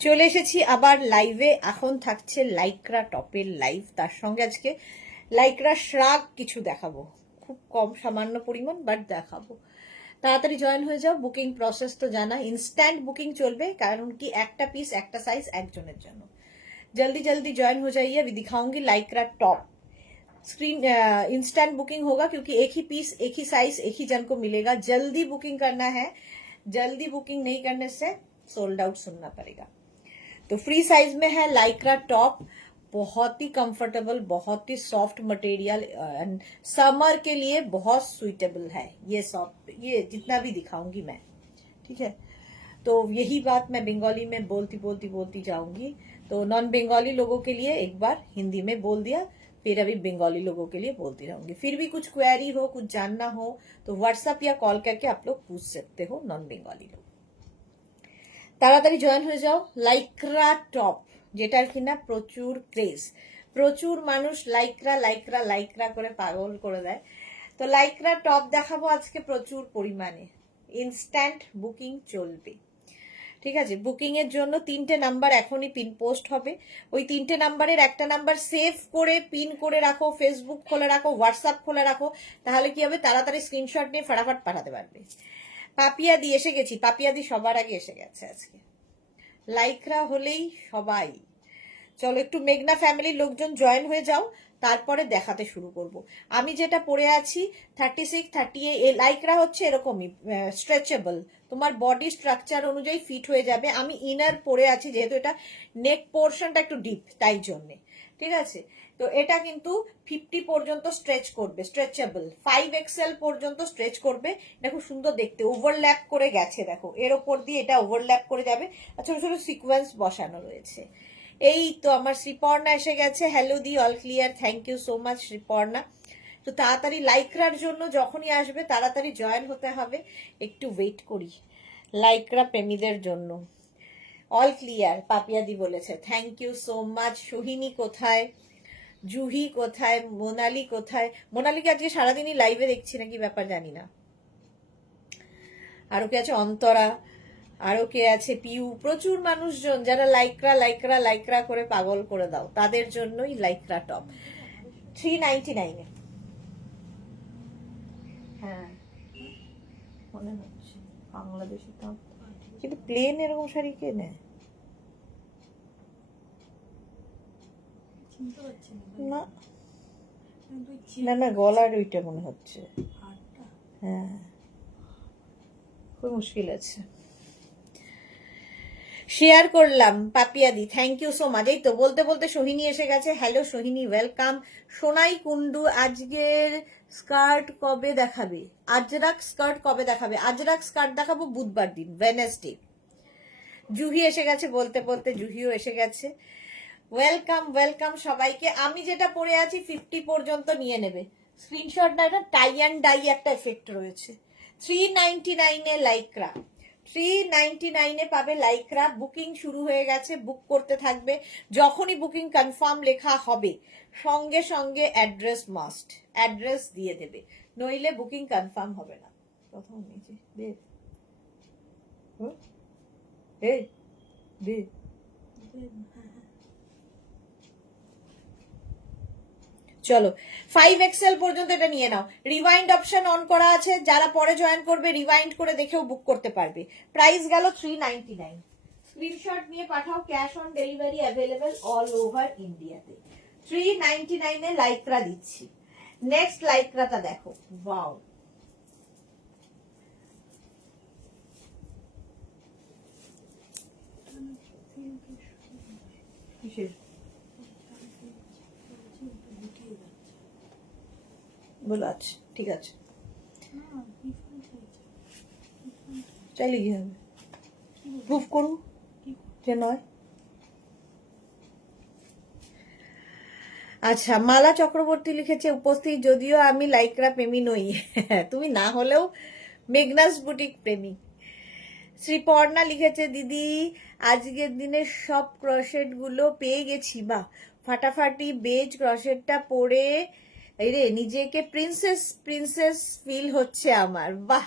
চলে এসেছি আবার লাইভে। এখন থাকছে লাইক্রা টপের লাইভ, তার সঙ্গে আজকে লাইক্রা শ্রাগ কিছু দেখাবো, খুব কম সামান্য পরিমাণ বাট দেখাবো। তাড়াতাড়ি জয়েন হয়ে যাও। বুকিং প্রসেস তো জানা, ইনস্ট্যান্ট বুকিং চলবে, কারণ কি একটা পিস একটা সাইজ একজনের জন্য। जल्दी जल्दी ज्वाइन हो जाइए। अभी दिखाऊंगी Lycra top. Screen instant booking होगा क्योंकि एक ही पीस एक ही साइज एक ही जन को मिलेगा। जल्दी बुकिंग करना है, जल्दी बुकिंग नहीं करने से सोल्ड आउट सुनना पड़ेगा। तो फ्री साइज में है लाइक्रा टॉप, बहुत ही कंफर्टेबल, बहुत ही सॉफ्ट मटेरियल एंड समर के लिए बहुत सुइटेबल है ये सॉफ्ट। ये जितना भी दिखाऊंगी मैं, ठीक है। तो यही बात मैं बंगाली में बोलती जाऊंगी। तो नॉन बंगाली लोगों के लिए एक बार हिंदी में बोल दिया, फिर अभी बंगाली लोगों के लिए बोलती रहूंगी। फिर भी कुछ क्वेरी हो, कुछ जानना हो तो व्हाट्सएप या कॉल करके आप लोग पूछ सकते हो, नॉन बंगाली लोग। তাড়াতাড়ি জয়েন হয়ে যাও। লাইক্রা টপ, যেটার কিনা প্রচুর ক্রেজ, প্রচুর মানুষ লাইক্রা লাইক্রা লাইক্রা করে পাগল করে দেয়। তো লাইক্রা টপ দেখাবো আজকে প্রচুর পরিমাণে। ইনস্ট্যান্ট বুকিং চলবে, ঠিক আছে। বুকিং এর জন্য 3টে নাম্বার এখনই পিন পোস্ট হবে। ওই 3টে নাম্বারের একটা নাম্বার সেভ করে পিন করে রাখো, ফেসবুক খোলা রাখো, হোয়াটসঅ্যাপ খোলা রাখো, তাহলে কি হবে, তাড়াতাড়ি স্ক্রিনশট নিয়ে ফটাফট পাঠাতে পারবে। পাপিয়াদি এসে গেছি, পাপিয়াদি সবার আগে এসে গেছে আজকে। লাইক্রা হলেই সবাই। চলো একটু মেঘনা ফ্যামিলির লোকজন জয়েন হয়ে যাও, তারপরে দেখাতে শুরু করব। আমি যেটা পরে আছি 36, 38, লাইক্রা হচ্ছে এরকমই স্ট্রেচেবল, তোমার বডি স্ট্রাকচার অনুযায়ী ফিট হয়ে যাবে। আমি ইনার পরে আছি যেহেতু এটা নেক পোর্শনটা একটু ডিপ, তাই জন্যে, ঠিক আছে। তো এটা কিন্তু 50 পর্যন্ত স্ট্রেচ করবে, স্ট্রেচেবল 5XL পর্যন্ত স্ট্রেচ করবে। এটা খুব সুন্দর দেখতে, ওভারল্যাপ করে গেছে, দেখো এর ওপর দিয়ে এটা ওভারল্যাপ করে যাবে, আর ছোট ছোট সিকোয়েন্স বসানো রয়েছে। এই তো আমার শ্রীপর্ণা এসে গেছে। হ্যালো দি, all clear, thank you so much Sriparna. তো তাড়াতাড়ি লাইক্রার জন্য যখনই আসবে তাড়াতাড়ি জয়েন হতে হবে, একটু ওয়েট করি লাইক্রা প্রেমীদের জন্য। অল ক্লিয়ার পাপিয়াদি বলেছে, thank you so much. Sohini কোথায়, জুহি কোথায়, মোনালি কোথায়? মোনালিকে আজকে সারাদিনই লাইভে দেখছি নাকি ব্যাপার জানি না। আরো কে আছে? অন্তরা, আরো কে আছে? পিউ। প্রচুর মানুষজন যারা লাইক্রা লাইক্রা লাইক্রা করে পাগল করে দাও, তাদের জন্যই লাইক্রা টপ 399-এ। হ্যাঁ মনে হচ্ছে বাংলাদেশি টপ, কিন্তু প্লেন এরকম শাড়ি কে নেয়? না না না, গলার ওইটা মনে হচ্ছে। হ্যাঁ খুব মুশকিল আছে। শেয়ার করলাম পাপিয়াদি, থ্যাংক ইউ সো মাচ। এই তো বলতে বলতে সোহিনী এসে গেছে। Hello Sohini, welcome. সোনাই কুন্ডু, আজকের স্কার্ট কবে দেখাবে? আজরাক স্কার্ট কবে দেখাবে? আজরাক স্কার্ট দেখাবো বুধবার দিন, ওয়েডনেসডে। জুহি এসে গেছে, বলতে বলতে জুহিও এসে গেছে। ওয়েলকাম ওয়েলকাম সবাইকে। আমি যেটা পরে আছি 50 পর্যন্ত নিয়ে নেবে স্ক্রিনশট। না, এটা টাই অ্যান্ড ডাই একটা এফেক্ট রয়েছে। 399-এ লাইক্রা, 399-এ পাবে লাইক্রা। বুকিং শুরু হয়ে গেছে, বুক করতে থাকবে। যখনই বুকিং কনফার্ম লেখা হবে সঙ্গে সঙ্গে অ্যাড্রেস মাস্ট, অ্যাড্রেস দিয়ে দেবে, নইলে বুকিং কনফার্ম হবে না। প্রথম নিচে দে দে। চলো 5XL পর্যন্ত এটা নিয়ে নাও। রিওয়াইন্ড অপশন অন করা আছে, যারা পরে জয়েন করবে রিওয়াইন্ড করে দেখেও বুক করতে পারবে। প্রাইস গেল 399। স্ক্রিনশট নিয়ে পাঠাও, cash on delivery available all over ইন্ডিয়াতে। 399-এ লাইক্রা দিচ্ছি। নেক্সট লাইক্রাটা দেখো, ওয়াও। বলো আচ্ছা ঠিক আছে, চাইলে কি হবে, প্রুফ করুন যে নয়। আচ্ছা, মালা চক্রবর্তী লিখেছে উপস্থিত, যদিও আমি লাইক্রা প্রেমী নই। তুমি না হলেও মেঘনাস বুটিক প্রেমী। শ্রীপর্ণা লিখেছে, দিদি আজকের দিনে সব ক্রশেট গুলো পেয়ে গেছি, বা ফাটাফাটি বেজ ক্রশেটটা পরে রে নিজেকে প্রিন্সেস প্রিন্সেস ফিল হচ্ছে আমার। বাহ,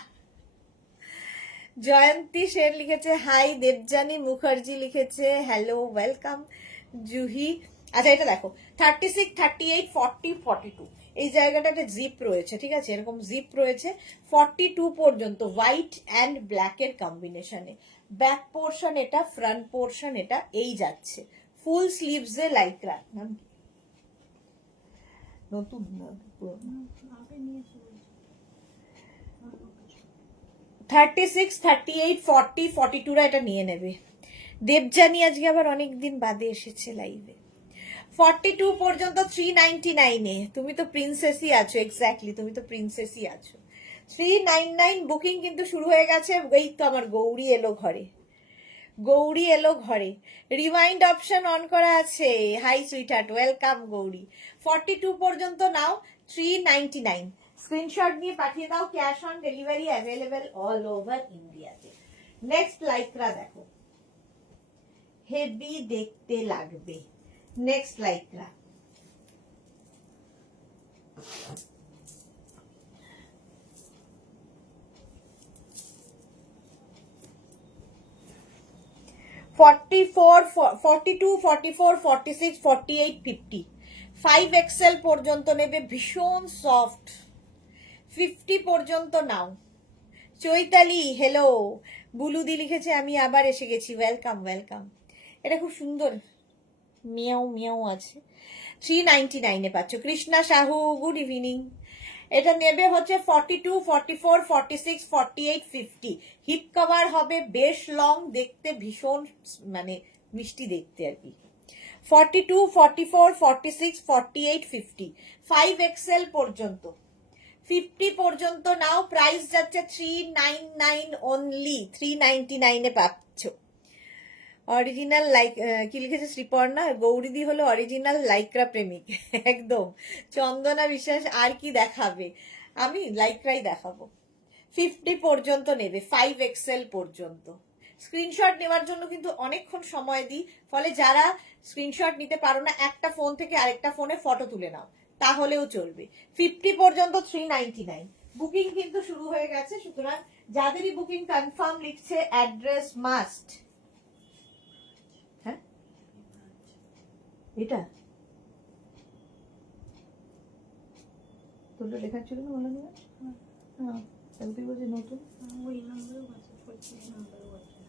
জয়ন্তী সেন লিখেছে হাই, দেবজানী মুখার্জি লিখেছে হ্যালো, ওয়েলকাম। জুহি, আচ্ছা এটা দেখো 36, 38, 40, 42 এই জায়গাটা একটা জিপ রয়েছে, ঠিক আছে, এরকম জিপ রয়েছে 42 পর্যন্ত হোয়াইট অ্যান্ড ব্ল্যাকের কম্বিনেশনে। ব্যাক পোর্শন এটা, ফ্রন্ট পোর্শন এটা, এই যাচ্ছে ফুল স্লিভসে লাইক্রা। নাম কি? নতুন না পুরনো? 36, 38, 40, 42রা এটা নিয়ে নেবে। দেবজানী আজকে আবার অনেকদিন বাদে এসেছে লাইভে। 42 পর্যন্ত 399-এ। তুমি তো প্রিন্সেসই আছো, এক্স্যাক্টলি, তুমি তো প্রিন্সেসই আছো। 399 বুকিং কিন্তু শুরু হয়ে গেছে। এই তো আমার গৌরী এলো ঘরে, গৌরী এলো ঘরে। রিমাইন্ড অপশন অন করা আছে। High sweetheart, welcome Gauri. 42 পর্যন্ত নাও 399। স্ক্রিনশট নিয়ে পাঠিয়ে দাও, cash on delivery available all over ইন্ডিয়াতে। নেক্সট লাইক্রা দেখো, হেভি দেখতে লাগবে। নেক্সট লাইক্রা, $44, $42, $44, $46, $48, $50 5XL পর্যন্ত নেবে, ভীষণ সফট। 50 পর্যন্ত নাও। চৈতালি হেলো, বুলুদি লিখেছে আমি আবার এসে গেছি, ওয়েলকাম ওয়েলকাম। এটা খুব সুন্দর, মিয়াও মিয়াও আছে। 399-এ পাচ্ছ। Krishna Sahu, good evening. এটা নেবে হচ্ছে 42, 44, 46, 48, 50। হিপ কভার হবে, বেশ লং, দেখতে ভীষণ মানে মিষ্টি দেখতে আর কি। 42, 44, 46, 48, 50 5XL পর্যন্ত। 50 পর্যন্ত নাও, প্রাইস যাচ্ছে 399 অনলি। 399-এ পাচ্ছ। অরিজিনাল লাইক কি লিখেছে শ্রীপর্ণা, গৌরীদি হলো অরিজিনাল লাইক্রা প্রেমিক একদম। চন্দনা বিশ্বাস আর কি দেখাবে, আমি লাইক্রাই দেখাবো। 50 পর্যন্ত নেবে, 5XL পর্যন্ত। স্ক্রিনশট নেওয়ার জন্য কিন্তু অনেকক্ষণ সময় দিই, ফলে যারা স্ক্রিনশট নিতে পারো না, একটা ফোন থেকে আরেকটা ফোনে ফটো তুলে নাও, তাহলেও চলবে। 50 পর্যন্ত 399। বুকিং কিন্তু শুরু হয়ে গেছে, সুতরাং যাদেরই বুকিং কনফার্ম লিখছে অ্যাড্রেস মাস্ট। হ্যাঁ এটা তোর লেখার ছিল না, বলো না। হ্যাঁ তাহলে তুই বলছিস নতুন, ওই নাম্বারও আছে, 46 নাম্বারও আছে।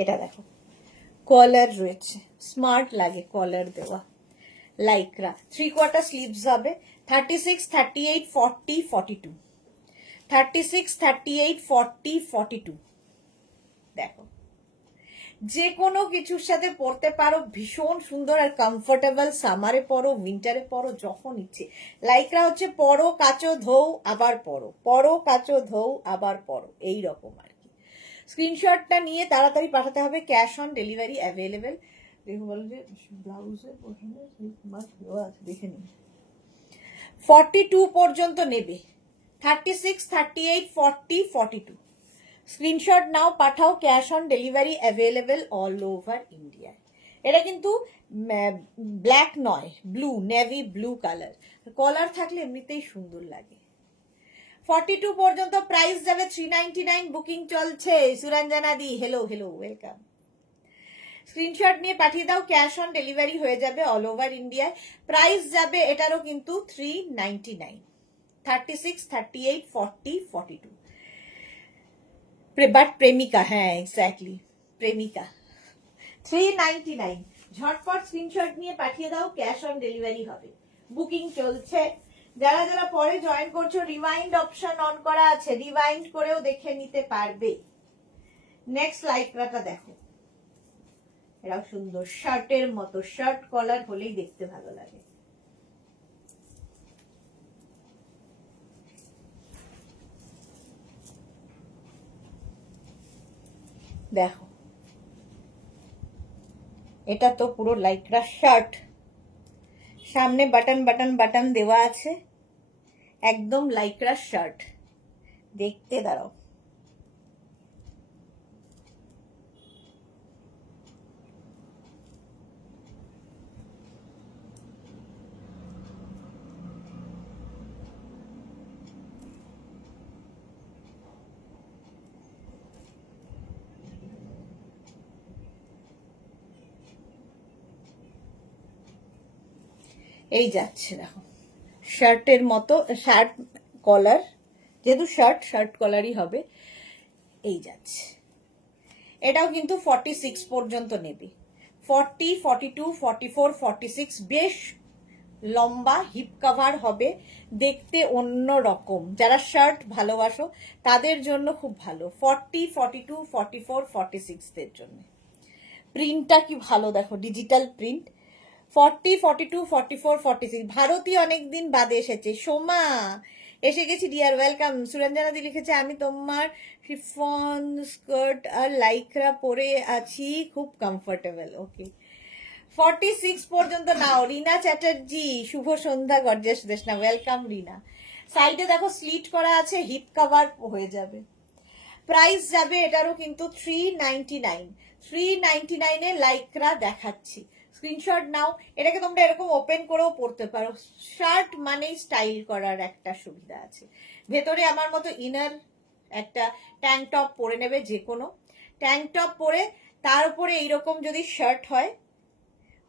এটা দেখো কলার রয়েছে, স্মার্ট লাগে কলার দেওয়া। লাইক্রা 3/4 স্লিভস হবে। 36, 38, 40, 42। 36, 38, 40, 42। দেখো যে কোনো কিছুর সাথে পরতে পারো, ভীষণ সুন্দর আর কমফোর্টেবল। সামারে পরো, উইন্টারে পরো, যখন ইচ্ছে। লাইক্রা হচ্ছে পরো কাচো ধৌ আবার পরো, পরো কাচো ধৌ আবার পরো, এইরকম আর কি। স্ক্রিনশটটা নিয়ে তাড়াতাড়ি পাঠাতে হবে, ক্যাশ অন ডেলিভারি অ্যাভেলেবেল। দেখো বলো যে ব্লাউজের দেখে নিন। 42 পর্যন্ত নেবে, 36, 38, 40, 42। স্ক্রিনশট নাও, পাঠাও, cash on delivery available all over India. এটা কিন্তু ব্ল্যাক নয়, ব্লু, নেভি ব্লু কালার। কলার থাকলে এমনিতেই সুন্দর লাগে। 42 পর্যন্ত প্রাইস যাবে 399। বুকিং চলছে। সুরঞ্জনা দি হেলো হেলো, ওয়েলকাম। স্ক্রিনশট নিয়ে পাঠিয়ে দাও, ক্যাশ অন ডেলিভারি হয়ে যাবে অল ওভার ইন্ডিয়ায়। প্রাইস যাবে এটারও কিন্তু 399। 36, 38, 40, 42। বাট প্রেমিকা, হ্যাঁ এক্স্যাক্টলি প্রেমিকা। 399। ঝটপট স্ক্রিনশট নিয়ে পাঠিয়ে দাও, ক্যাশ অন ডেলিভারি হবে। বুকিং চলছে। যারা যারা পরে জয়েন করছো, রিমাইন্ড অপশন অন করা আছে, রিমাইন্ড করেও দেখে নিতে পারবে। নেক্সট লাইক্রাটা দেখো, এরাও সুন্দর, শার্টের মতো, শার্ট কলার হলেই দেখতে ভালো লাগে। দেখো এটা তো পুরো লাইক্রা শার্ট, সামনে বাটন বাটন বাটন দেওয়া আছে, একদম লাইক্রা শার্ট দেখতে। দাঁড়াও, এই যাচ্ছে দেখো, শার্টের মতো, শার্ট কলার, যেহেতু শার্ট কলারই হবে, এই যাচ্ছে। এটাও কিন্তু 46 পর্যন্ত নেবে, 40, 42, 44, 46, বেশ লম্বা, হিপ কভার হবে, দেখতে অন্য রকম। যারা শার্ট ভালোবাসো তাদের জন্য খুব ভালো, 40, 42, 44, 46 দের জন্য। প্রিন্টটা কি ভালো দেখো, ডিজিটাল প্রিন্ট। 40, 42, 44, 46, ভারতী অনেকদিন বাদে এসেছে। সোমা এসে গেছি ডিয়ার, ওয়েলকাম। সুরঞ্জনাদি লিখেছে আমি তোমার শিফন স্কার্ট আর লাইক্রা পরে আছি, খুব কমফোর্টেবল। ওকে, 46 পর্যন্ত নাও। রিনা চ্যাটার্জি শুভ সন্ধ্যা, গর্জিয়াস দেশনা, ওয়েলকাম রিনা। সাইডে দেখো স্লিট করা আছে, হিপ কভার হয়ে যাবে। প্রাইস যাবে এটারও কিন্তু 399, 399 এ লাইক্রা দেখাচ্ছি। স্ক্রিনশট নাও। এটাকে তোমরা এরকম ওপেন করেও পরতে পারো, শার্ট মানেই স্টাইল করার একটা সুবিধা আছে। ভেতরে আমার মতো ইনার একটা ট্যাঙ্ক টপ পরে নেবে, যে কোনো ট্যাঙ্ক টপ পরে তার উপরে এইরকম যদি শার্ট হয়,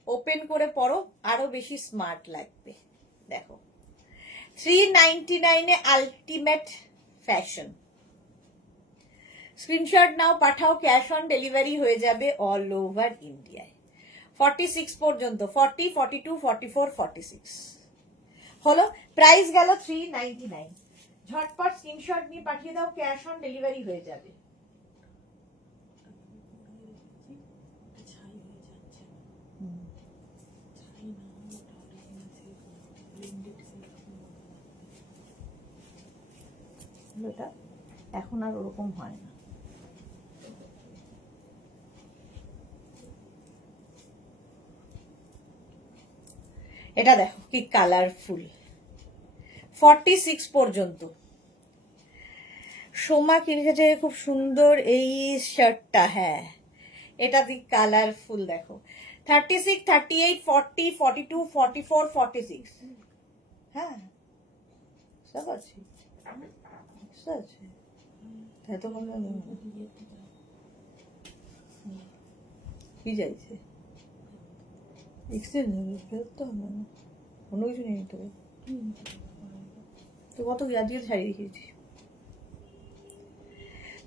ওপেন করে পরো, আরো বেশি স্মার্ট লাগবে। দেখো 399 এ আলটিমেট ফ্যাশন। স্ক্রিনশট নাও, পাঠাও, ক্যাশ অন ডেলিভারি হয়ে যাবে অল ওভার ইন্ডিয়ায়। 46 পর্যন্ত, 40, 42, 44, 46 হলো। প্রাইস গেল 399। ঝটপট স্ক্রিনশট নিয়ে পাঠিয়ে দাও, ক্যাশ অন ডেলিভারি হয়ে যাবে। এটা এখন আর ওরকম হয় না। এটা দেখো কি কালারফুল, 46 পর্যন্ত। সোমা কি লিখেছে, খুব সুন্দর এই শার্টটা। হ্যাঁ, এটা দি কালারফুল দেখো। 36, 38, 40, 42, 44, 46। হ্যাঁ, সব আছে, সব আছে। এত কম কি যাইছে, এক্সচেঞ্জ হবে, ফেরত তো হবে না, অন্য কিছু নিয়ে নিতে হবে। তো কত আজকে ছাড়িয়ে রেখেছি।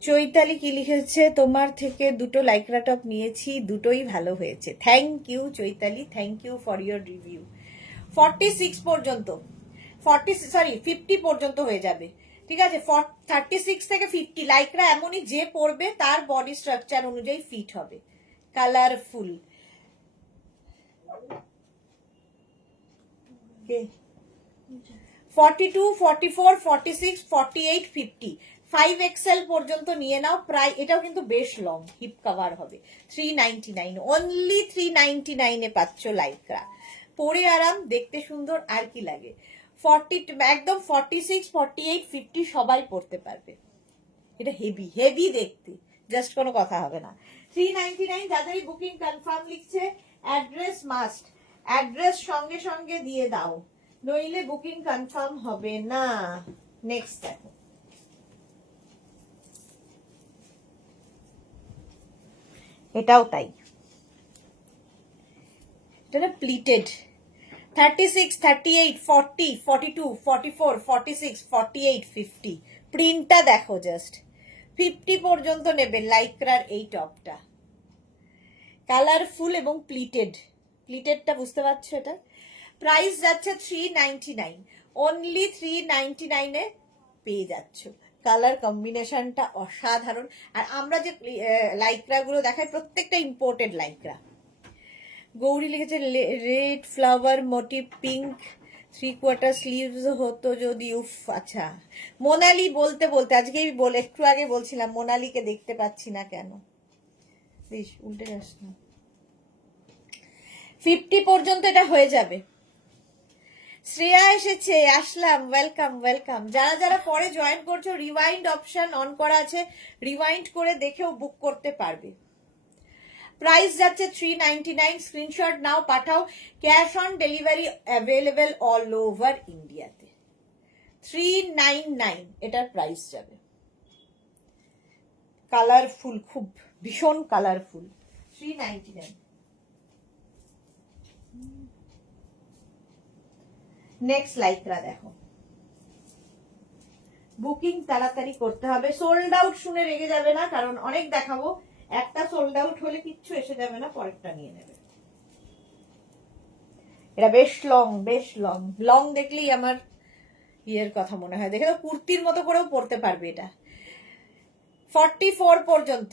চৈতালি কি লিখেছে, তোমার থেকে দুটো লাইক্রা টপ নিয়েছি, দুটোই ভালো হয়েছে। Thank you Chaitali, thank you for your review. 46 পর্যন্ত, 50 পর্যন্ত হয়ে যাবে, ঠিক আছে। 36 থেকে 50 লাইক্রা এমনই, যে পড়বে তার বডি স্ট্রাকচার অনুযায়ী ফিট হবে। কালারফুল। 42, 44, 46, 48, 50, 5XL পর্যন্ত নিয়ে নাও। প্রায় এটাও কিন্তু বেশ লং, হিপ কভার হবে। 399, অনলি 399 এ পাচ্ছ লাইক্রা। পরে আরাম, দেখতে সুন্দর, আর কি লাগে। 40, একদম 46, 48, 50 সবাই পড়তে পারবে। এটা হেভি হেভি দেখতে, জাস্ট কোনো কথা হবে না। 399, যাদের বুকিং কনফার্ম লিখছে, অ্যাড্রেস মাস্ট, অ্যাড্রেস সঙ্গে সঙ্গে দিয়ে দাও, নইলে বুকিং কনফার্ম হবে না। নেক্সট দেখো, এটাও তাই, এটা প্লিটেড। 36, 38, 40, 42, 44, 46, 48, 50, প্রিন্টটা দেখো জাস্ট। 50 পর্যন্ত নেবে লাইক্রার এই টপটা, কালারফুল এবং প্লিটেড। প্লিটেডটা বুঝতে পারছো? এটা প্রাইস যাচ্ছে 399, অনলি 399 এ পেয়ে যাচ্ছ। কালার কম্বিনেশনটা অসাধারণ। আর আমরা যে লাইক্রা গুলো দেখাই, প্রত্যেকটা ইম্পোর্টেড লাইক্রা। গৌরী লিখেছে red flower motif, pink 3/4 sleeves হতো যদি। উফ, আচ্ছা। মোনালি বলতে বলতে আজকেই একটু আগে বলছিলাম, মোনালিকে দেখতে পাচ্ছি না কেন, প্লিজ উল্টে যাস না। 50 পর্যন্ত এটা হয়ে যাবে। শ্রেয়া এসেছে, আসলাম, ওয়েলকাম ওয়েলকাম। যারা যারা পরে জয়েন করছো, রিওয়াইন্ড অপশন অন করা আছে, রিওয়াইন্ড করে দেখেও বুক করতে পারবে। প্রাইস যাচ্ছে 399, স্ক্রিনশট নাও, পাঠাও, cash on delivery available all over ইন্ডিয়াতে। 399 এটার প্রাইস যাবে। কালারফুল, খুব ভীষণ কালারফুল। 399। নেক্সট লাইক্রা দেখো, বুকিং তাড়াতাড়ি করতে হবে। সোল্ড আউট শুনে রেগে যাবে না, কারণ অনেক দেখাবো, একটা সোল্ড আউট হলে কিচ্ছু এসে যাবে না, পরেরটা নিয়ে নেবে। এটা বেশ লং, বেশ লং, লং দেখলেই আমার ইয়ের কথা মনে হয়। দেখে তো কুর্তির মতো করেও পরতে পারবে এটা। 44 পর্যন্ত,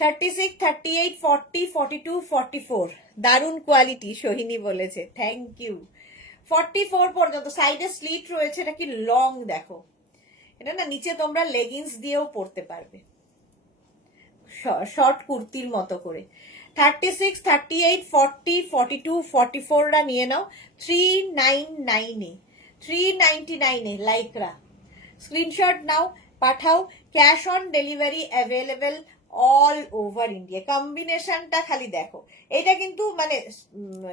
36, 38, 40, 42, 44, দারুণ কোয়ালিটি সোহিনী বলেছে, থ্যাংক ইউ। 44 পর্যন্ত, সাইডে স্লিট রয়েছে, এটা কি লং দেখো, এটা না নিচে তোমরা লেগিংস দিয়েও পরতে পারবে, শর্ট কুর্তির মতো করে। 36, 38, 40, 42, 44রা নিয়ে নাও 399 এ, 399 এ লাইক্রা। স্ক্রিনশট নাও, পাঠাও, cash on delivery available all over India. কম্বিনেশনটা খালি দেখো, এটা কিন্তু মানে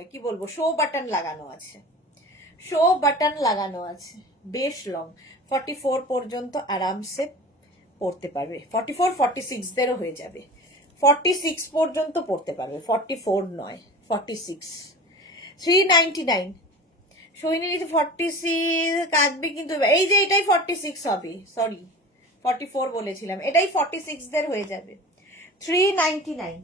কি বলবো, শো বাটন লাগানো আছে, শো বাটন লাগানো আছে, বেশ লং। 44 পর্যন্ত আরামসে পড়তে পারবে, 44, 46 দেরও হয়ে যাবে, 46 পর্যন্ত পড়তে পারবে, 44 নয়, 46। 399 সৈনী 46 কাটবে কিন্তু, এই যে এটাই 46 হবে, সরি 44 বলেছিলাম, এটাই 46 দের হয়ে যাবে, 399।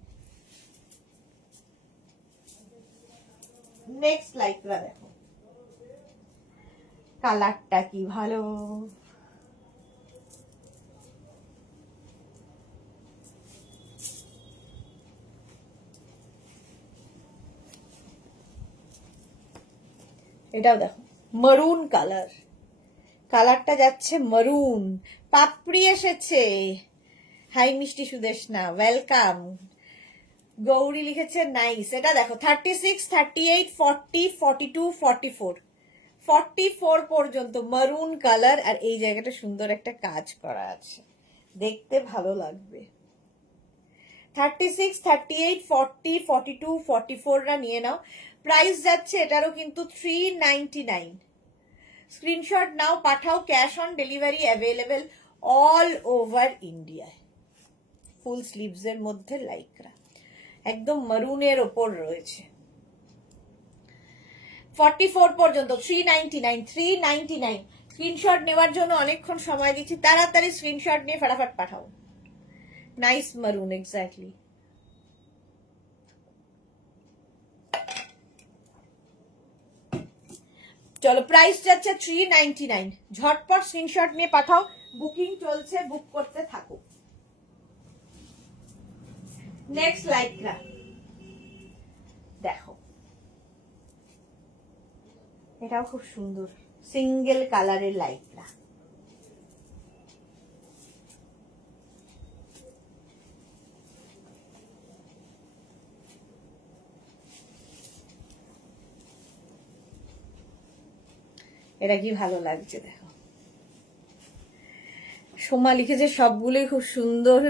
নেক্সট লাইক্রা দেখো, কালারটা কি ভালো, এটাও দেখো মারুন কালার, কালারটা যাচ্ছে মারুন, পাপড়ি এসেছে। হাই মিষ্টি সুদেশনা, ওয়েলকাম। গৌরী লিখেছে নাইস। এটা দেখো 36, 38, 40, 42, 44, 44 পর্যন্ত মারুন কালার, আর এই জায়গাটা সুন্দর একটা কাজ করা আছে, দেখতে ভালো লাগবে। 36, 38, 40, 42, 44রা নিয়ে নাও। প্রাইস যাচ্ছে এটারও কিন্তু 399। স্ক্রিনশট নাও, পাঠাও, cash on delivery available all over ইন্ডিয়ায়। ফুল স্লিভস এর মধ্যে লাইক্রা, একদম মারুনের ওপর রয়েছে। 44 পর্যন্ত 399, 399। স্ক্রিনশট নেওয়ার জন্য অনেকক্ষণ সময় দিচ্ছি, তাড়াতাড়ি স্ক্রিনশট নিয়ে ফটাফট পাঠাও। নাইস মারুন, এক্স্যাক্টলি। চলো, প্রাইস যাচ্ছে 399, ঝটপট স্ক্রিনশট নিয়ে পাঠাও, বুকিং চলছে, বুক করতে থাকো। নেক্সট লাইক্রা দেখো, এটাও খুব সুন্দর, সিঙ্গেল কালারের লাইক্রা। এটা কি ভালো লাগছে দেখো, সোমা লিখেছে সবগুলোই খুব সুন্দর।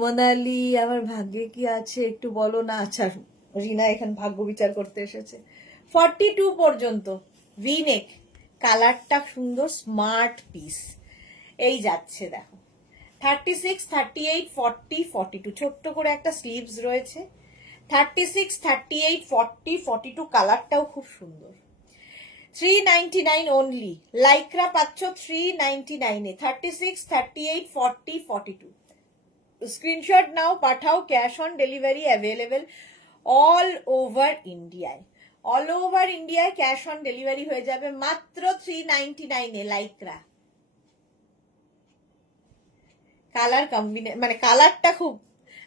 মোনালি, আমার ভাগ্যে কি আছে একটু বলো না। আচ্ছা, রিনা এখানে ভাগ্য বিচার করতে এসেছে। 42 পর্যন্ত ভিনেক, কালারটা সুন্দর, স্মার্ট পিস, এই যাচ্ছে দেখো। 36, 38, 40, 42, ছোট্ট করে একটা স্লিভস রয়েছে। 36, 38, 40, 42, কালারটাও খুব সুন্দর। 399 অনলি, লাইক্রা পাচ্ছ 399 এ। 36, 38, 40, 42। স্ক্রিনশট নাও, পাঠাও, cash on delivery available all over ইন্ডিয়ায়। অল ওভার ইন্ডিয়ায় ক্যাশ অন ডেলিভারি হয়ে যাবে মাত্র 399 এ লাইক্রা। কালার কম্বিনেশন মানে কালারটা খুব,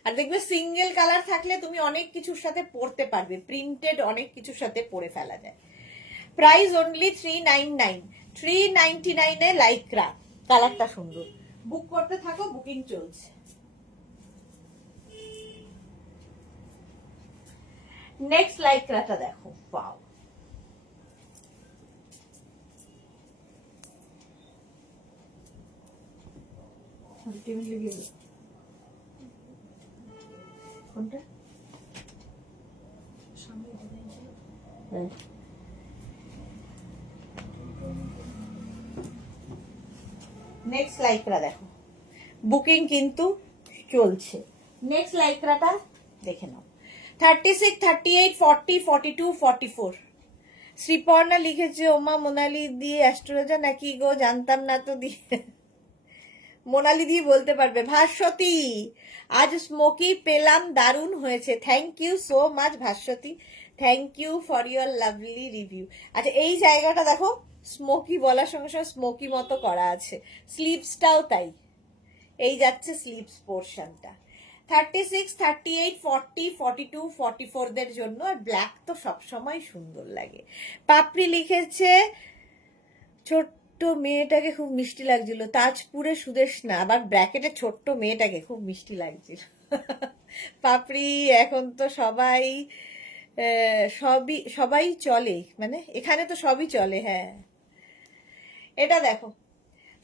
আর দেখবে সিঙ্গেল কালার থাকলে তুমি অনেক কিছুর সাথে পরতে পারবে, প্রিন্টেড অনেক কিছুর সাথে পরে ফেলা যায়। প্রাইস অনলি 399, 399 এ লাইক্রা, কালারটা সুন্দর, বুক করতে থাকো, বুকিং চলছে। নেক্সট লাইক্রাটা দেখো, পাও কোনটা, নেক্সট লাইক্রা দেখো, বুকিং কিন্তু চলছে। নেক্সট লাইক্রাটা দেখে নাও। 36, 38, 40, 42, 44, শ্রীপর্ণা লিখেছে ওমা মোনালি দিয়ে অ্যাস্ট্রোলজার নাকি গো, জানতাম না তো দিয়ে। মোনালি দিয়ে বলতে পারবে। ভাস্বতী, আজ স্মোকি পেলাম, দারুণ হয়েছে। Thank you so much Bhaswati, thank you for your lovely review. আচ্ছা এই জায়গাটা দেখো, স্মোকি বলার সঙ্গে সঙ্গে স্মোকি মতো করা আছে, স্লিভসটাও তাই, এই যাচ্ছে স্লিভস পোর্শনটা। 36, 38, 40, 42, 44 দের জন্য। আর ব্ল্যাক তো সবসময় সুন্দর লাগে। পাপড়ি লিখেছে ছোট্ট মেয়েটাকে খুব মিষ্টি লাগছিল, তাজপুরে সুদেশনা, আবার ব্র্যাকেটে ছোট্ট মেয়েটাকে খুব মিষ্টি লাগছিল। পাপড়ি, এখন তো সবাই সবাই চলে, মানে এখানে তো সবই চলে। হ্যাঁ, এটা দেখো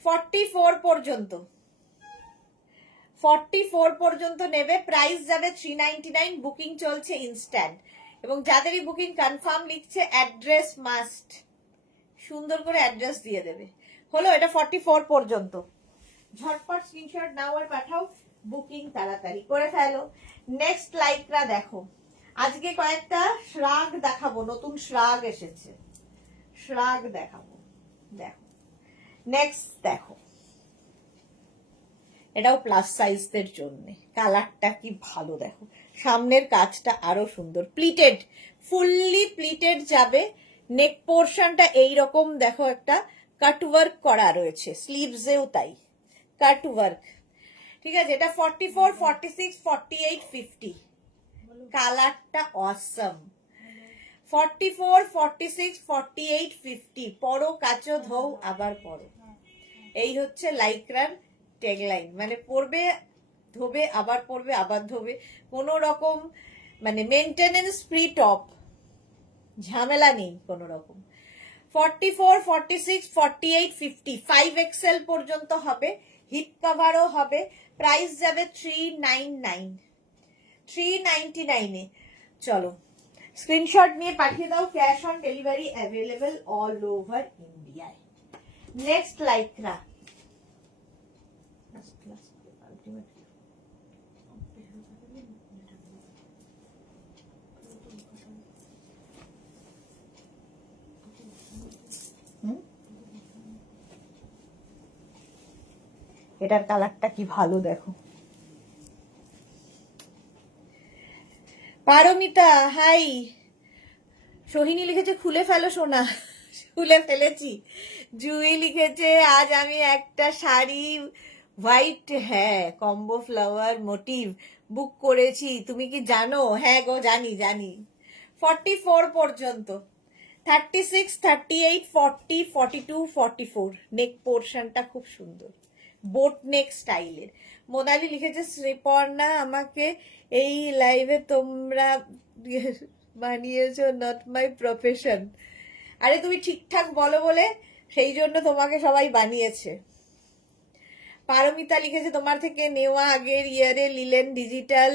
44 পর্যন্ত, 44 পর্যন্ত নেবে, প্রাইস যাবে 399, বুকিং চলছে ইনস্ট্যান্ট। এবং যাদেরই বুকিং কনফার্ম লিখছে অ্যাড্রেস মাস্ট, সুন্দর করে অ্যাড্রেস দিয়ে দেবে। হলো, এটা 44 পর্যন্ত। ঝটপট স্ক্রিনশট নাও আর পাঠাও, বুকিং তাড়াতাড়ি করে ফেলো। নেক্সট লাইকরা দেখো, আজকে কয়েকটা শ্রাগ দেখাবো, নতুন শ্রাগ এসেছে, শ্রাগ দেখাবো। দেখো নেক্সট, দেখো এটাও প্লাস সাইজদের জন্য, কালারটা কি ভালো, দেখো সামনের কাজটা আরো সুন্দর, প্লিটেড, ফুললি প্লিটেড যাবে। নেক পোর্শনটা এইরকম দেখো, একটা কাট ওয়ার্ক করা রয়েছে, স্লিভসেও তাই কাট ওয়ার্ক। ঠিক আছে, এটা 44, 46, 48, 50, কালারটা অসম। 44, 46, 48, 50, পরো কাচো ধৌ আবার পরো, এই হচ্ছে লাইক্রার ট্যাগলাইন। মানে পরবে, ধোবে, আবার পরবে, আবার ধোবে, কোনো রকম মানে মেনটেনেন্স ফ্রি টপ, ঝামেলা নেই কোনো রকম। 44, 46, 48, 50, 5XL পর্যন্ত হবে, হিপ কভারও হবে। প্রাইস যাবে 399, 399 এ। চলো স্ক্রিনশট নিয়ে পাঠিয়ে দাও, cash on delivery available all over ইন্ডিয়ায়। নেক্সট লাইকরা, এটার কালারটা কি ভালো, দেখো। পারমিতা হাই, সোহিনী লিখেছে খুলে ফেলো সোনা, খুলে ফেলেছি। জুই লিখেছে আজ আমি একটা শাড়ি হোয়াইট, হ্যাঁ কম্বো ফ্লাওয়ার মোটিভ বুক করেছি, তুমি কি জানো? হ্যাঁ গো জানি জানি। 44 পর্যন্ত, 36, 38, 40, 42, 44, নেক পোর্শনটা খুব সুন্দর, বোট নেক স্টাইলের। মোনালি লিখেছে শ্রীপর্ণা আমাকে এই লাইভে তোমরা বানিয়েছো, নট মাই প্রফেশন। আরে তুমি ঠিকঠাক বলো বলে সেই জন্য তোমাকে সবাই বানিয়েছে। পারমিতা লিখেছে তোমার থেকে নেওয়া আগের ইয়ারে লিলেন ডিজিটাল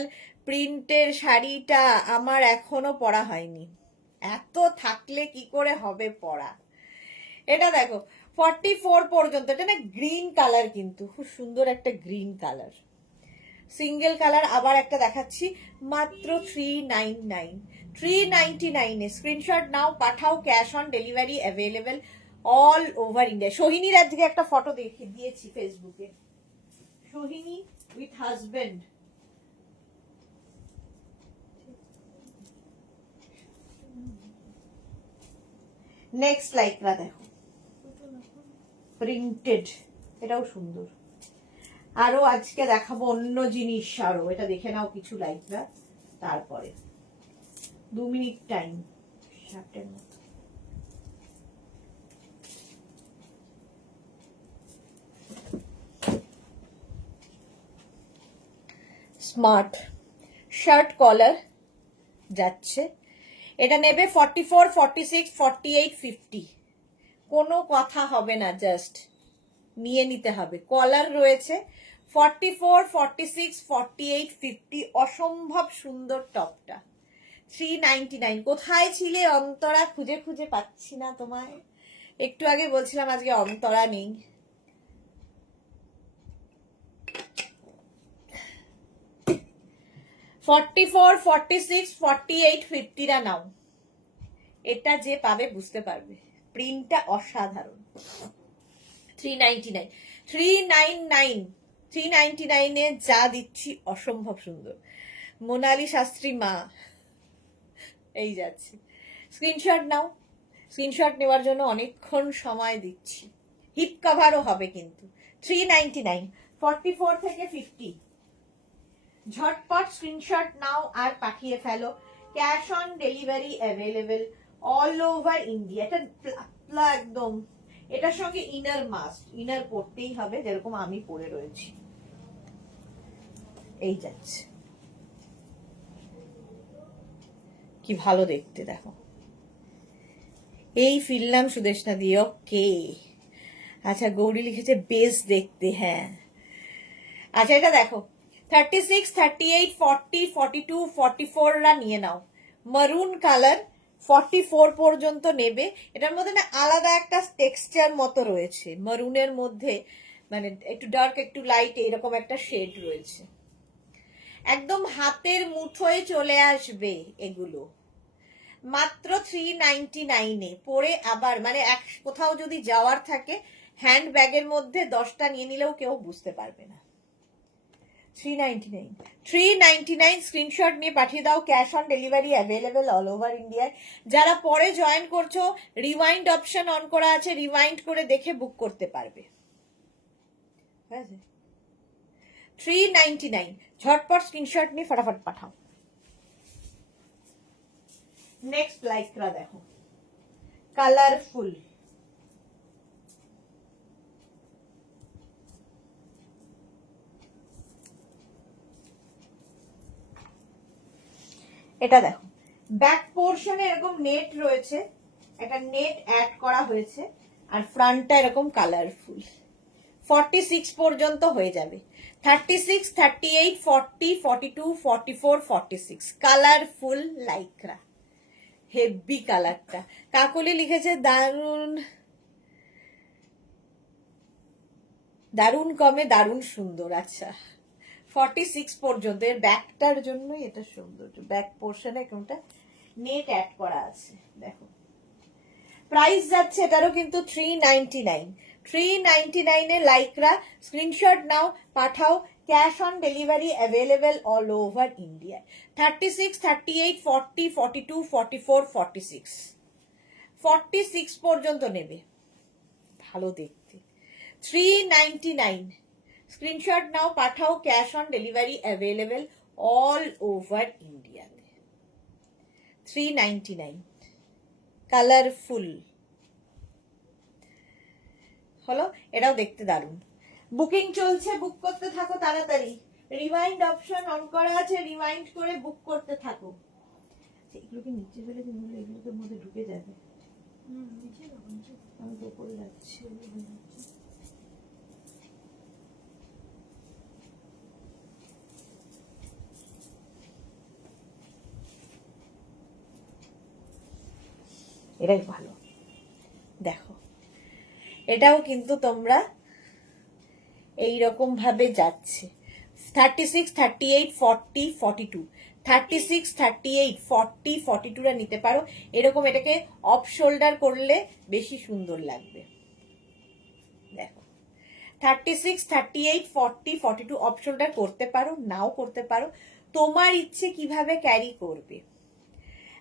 প্রিন্টের শাড়িটা আমার এখনো পরা হয়নি। এত থাকলে কি করে হবে পরা। এটা দেখো 44 পর্যন্ত, এটা না গ্রিন কালার, কিন্তু খুব সুন্দর একটা গ্রিন কালার, সিঙ্গেল কালার। আবার একটা দেখাচ্ছি, মাত্র 399, 399 এ। স্ক্রিনশট নাও পাঠাও, cash on delivery available all over India. সোহিনীর আজকে একটা ফটো দেখিয়ে দিয়েছি ফেসবুকে, Sohini with husband. Next Lycra দেখো, প্রিন্টেড, এটাও সুন্দর। আরো আজকে দেখাবো অন্য জিনিস আরো, এটা দেখে নাও কিছু লাইকরা, তারপরে 2 মিনিট টাইম, শার্টের মতো। স্মার্ট শার্ট কলার যাচ্ছে, এটা নেবে 44, 46, 48, 50, কোনো কথা হবে না, জাস্ট নিয়ে নিতে হবে। কলার রয়েছে 44, 46, 48, 50, অসম্ভব সুন্দর টপটা। 399, কোথায় ছিলে অন্তরা, খুঁজে খুঁজে পাচ্ছি না তোমায়, একটু আগে বলছিলাম আজকে অন্তরা নেই। ফর্টি 46, 48, 50 নাও, এটা যে পাবে বুঝতে পারবে, প্রিন্টটা অসাধারণ। 399 399 399 এ যা দিচ্ছি অসম্ভব সুন্দর। মোনালি শাস্ত্রী মা এই যাচ্ছে, স্ক্রিনশট নাও। স্ক্রিনশট নেওয়ার জন্য অনেকক্ষণ সময় দিচ্ছি। হিপ কভারও হবে কিন্তু। 399 44 থেকে 50। ঝটপট স্ক্রিনশট নাও আর পাঠিয়ে ফেলো। Cash on delivery available all over India. এটা একদম, এটার সঙ্গে ইনার মাস্ট, ইনার পরতেই হবে, যেরকম আমি পরে রয়েছি। এই যাচ্ছে, কি ভালো দেখতে দেখো। এই ফিরলাম সুদেশনা দিয়ে। ওকে, আচ্ছা গৌরী লিখেছে বেশ দেখতে, হ্যাঁ। আচ্ছা এটা দেখো, 36, 38, 40, 42, 44রা নিয়ে নাও। মারুন কালার 44 পর্যন্ত নেবে। এটার মধ্যে না আলাদা একটা টেক্সচার মতো রয়েছে, মারুনের মধ্যে মানে একটু ডার্ক একটু লাইট এরকম একটা শেড রয়েছে। একদম হাতের মুঠোয় চলে আসবে এগুলো, মাত্র 399 পরে। আবার মানে কোথাও যদি যাওয়ার থাকে হ্যান্ড ব্যাগের মধ্যে 10টা নিয়ে নিলেও কেউ বুঝতে পারবে না। 399 স্ক্রিনশট নিয়ে পাঠিয়ে দাও। Cash on delivery available all over ইন্ডিয়ায়। যারা পরে জয়েন করছো, রিওয়াইন্ড অপশন অন করা আছে, রিওয়াইন্ড করে দেখে বুক করতে পারবে। 399 ঝটপট স্ক্রিনশট নিয়ে ফটাফট পাঠাও। নেক্সট লাইকরা দেখো, কালারফুল। এটা দেখো, ব্যাক পোর্শনে এরকম নেট রয়েছে, একটা নেট অ্যাড করা হয়েছে, আর ফ্রন্টটা এরকম কালারফুল। 46 পর্যন্ত হয়ে যাবে। 36, 38, 40, 42, 44, 46 কালারফুল লাইকরা। হেভি কালারটা। কাকলি লিখেছে দারুন, দারুন কমে দারুন সুন্দর। আচ্ছা 46 পর্যন্ত, এর ব্যাকটার জন্যই এটা সুন্দর। ব্যাক পোর্শনে কোনটা নেট অ্যাড করা আছে দেখো। প্রাইস যাচ্ছে এটারও কিন্তু 399। 399 এ লাইকরা স্ক্রিনশট নাও, পাঠাও। Cash on delivery available all over India. 36, 38, 40, 42, 44, 46 46 পর্যন্ত নেবে, ভালো দেখতে। 399 স্ক্রিনশট নাও, পাঠাও। Cash on delivery available all over ইন্ডিয়াতে। 399 কালারফুল হলো, এটাও দেখতে দারুন। বুকিং চলছে, বুক করতে থাকো তাড়াতাড়ি। রিমাইন্ড অপশন অন করা আছে, রিমাইন্ড করে বুক করতে থাকো। এগুলোকে নিচে ফেলে দিন, এগুলোকে মধ্যে ঢুকে যাবে। আমি তো করে যাচ্ছি। এটাই ভালো দেখো। এটাও কিন্তু তোমরা এইরকম ভাবে যাচ্ছে। 36, 38, 40, 42 36, 38, 40, 42রা নিতে পারো। এরকম এটাকে অফ শোল্ডার করলে বেশি সুন্দর লাগবে। দেখো 36, 38, 40, 42 অফ শোল্ডার করতে পারো, নাও করতে পারো, তোমার ইচ্ছে কিভাবে ক্যারি করবে।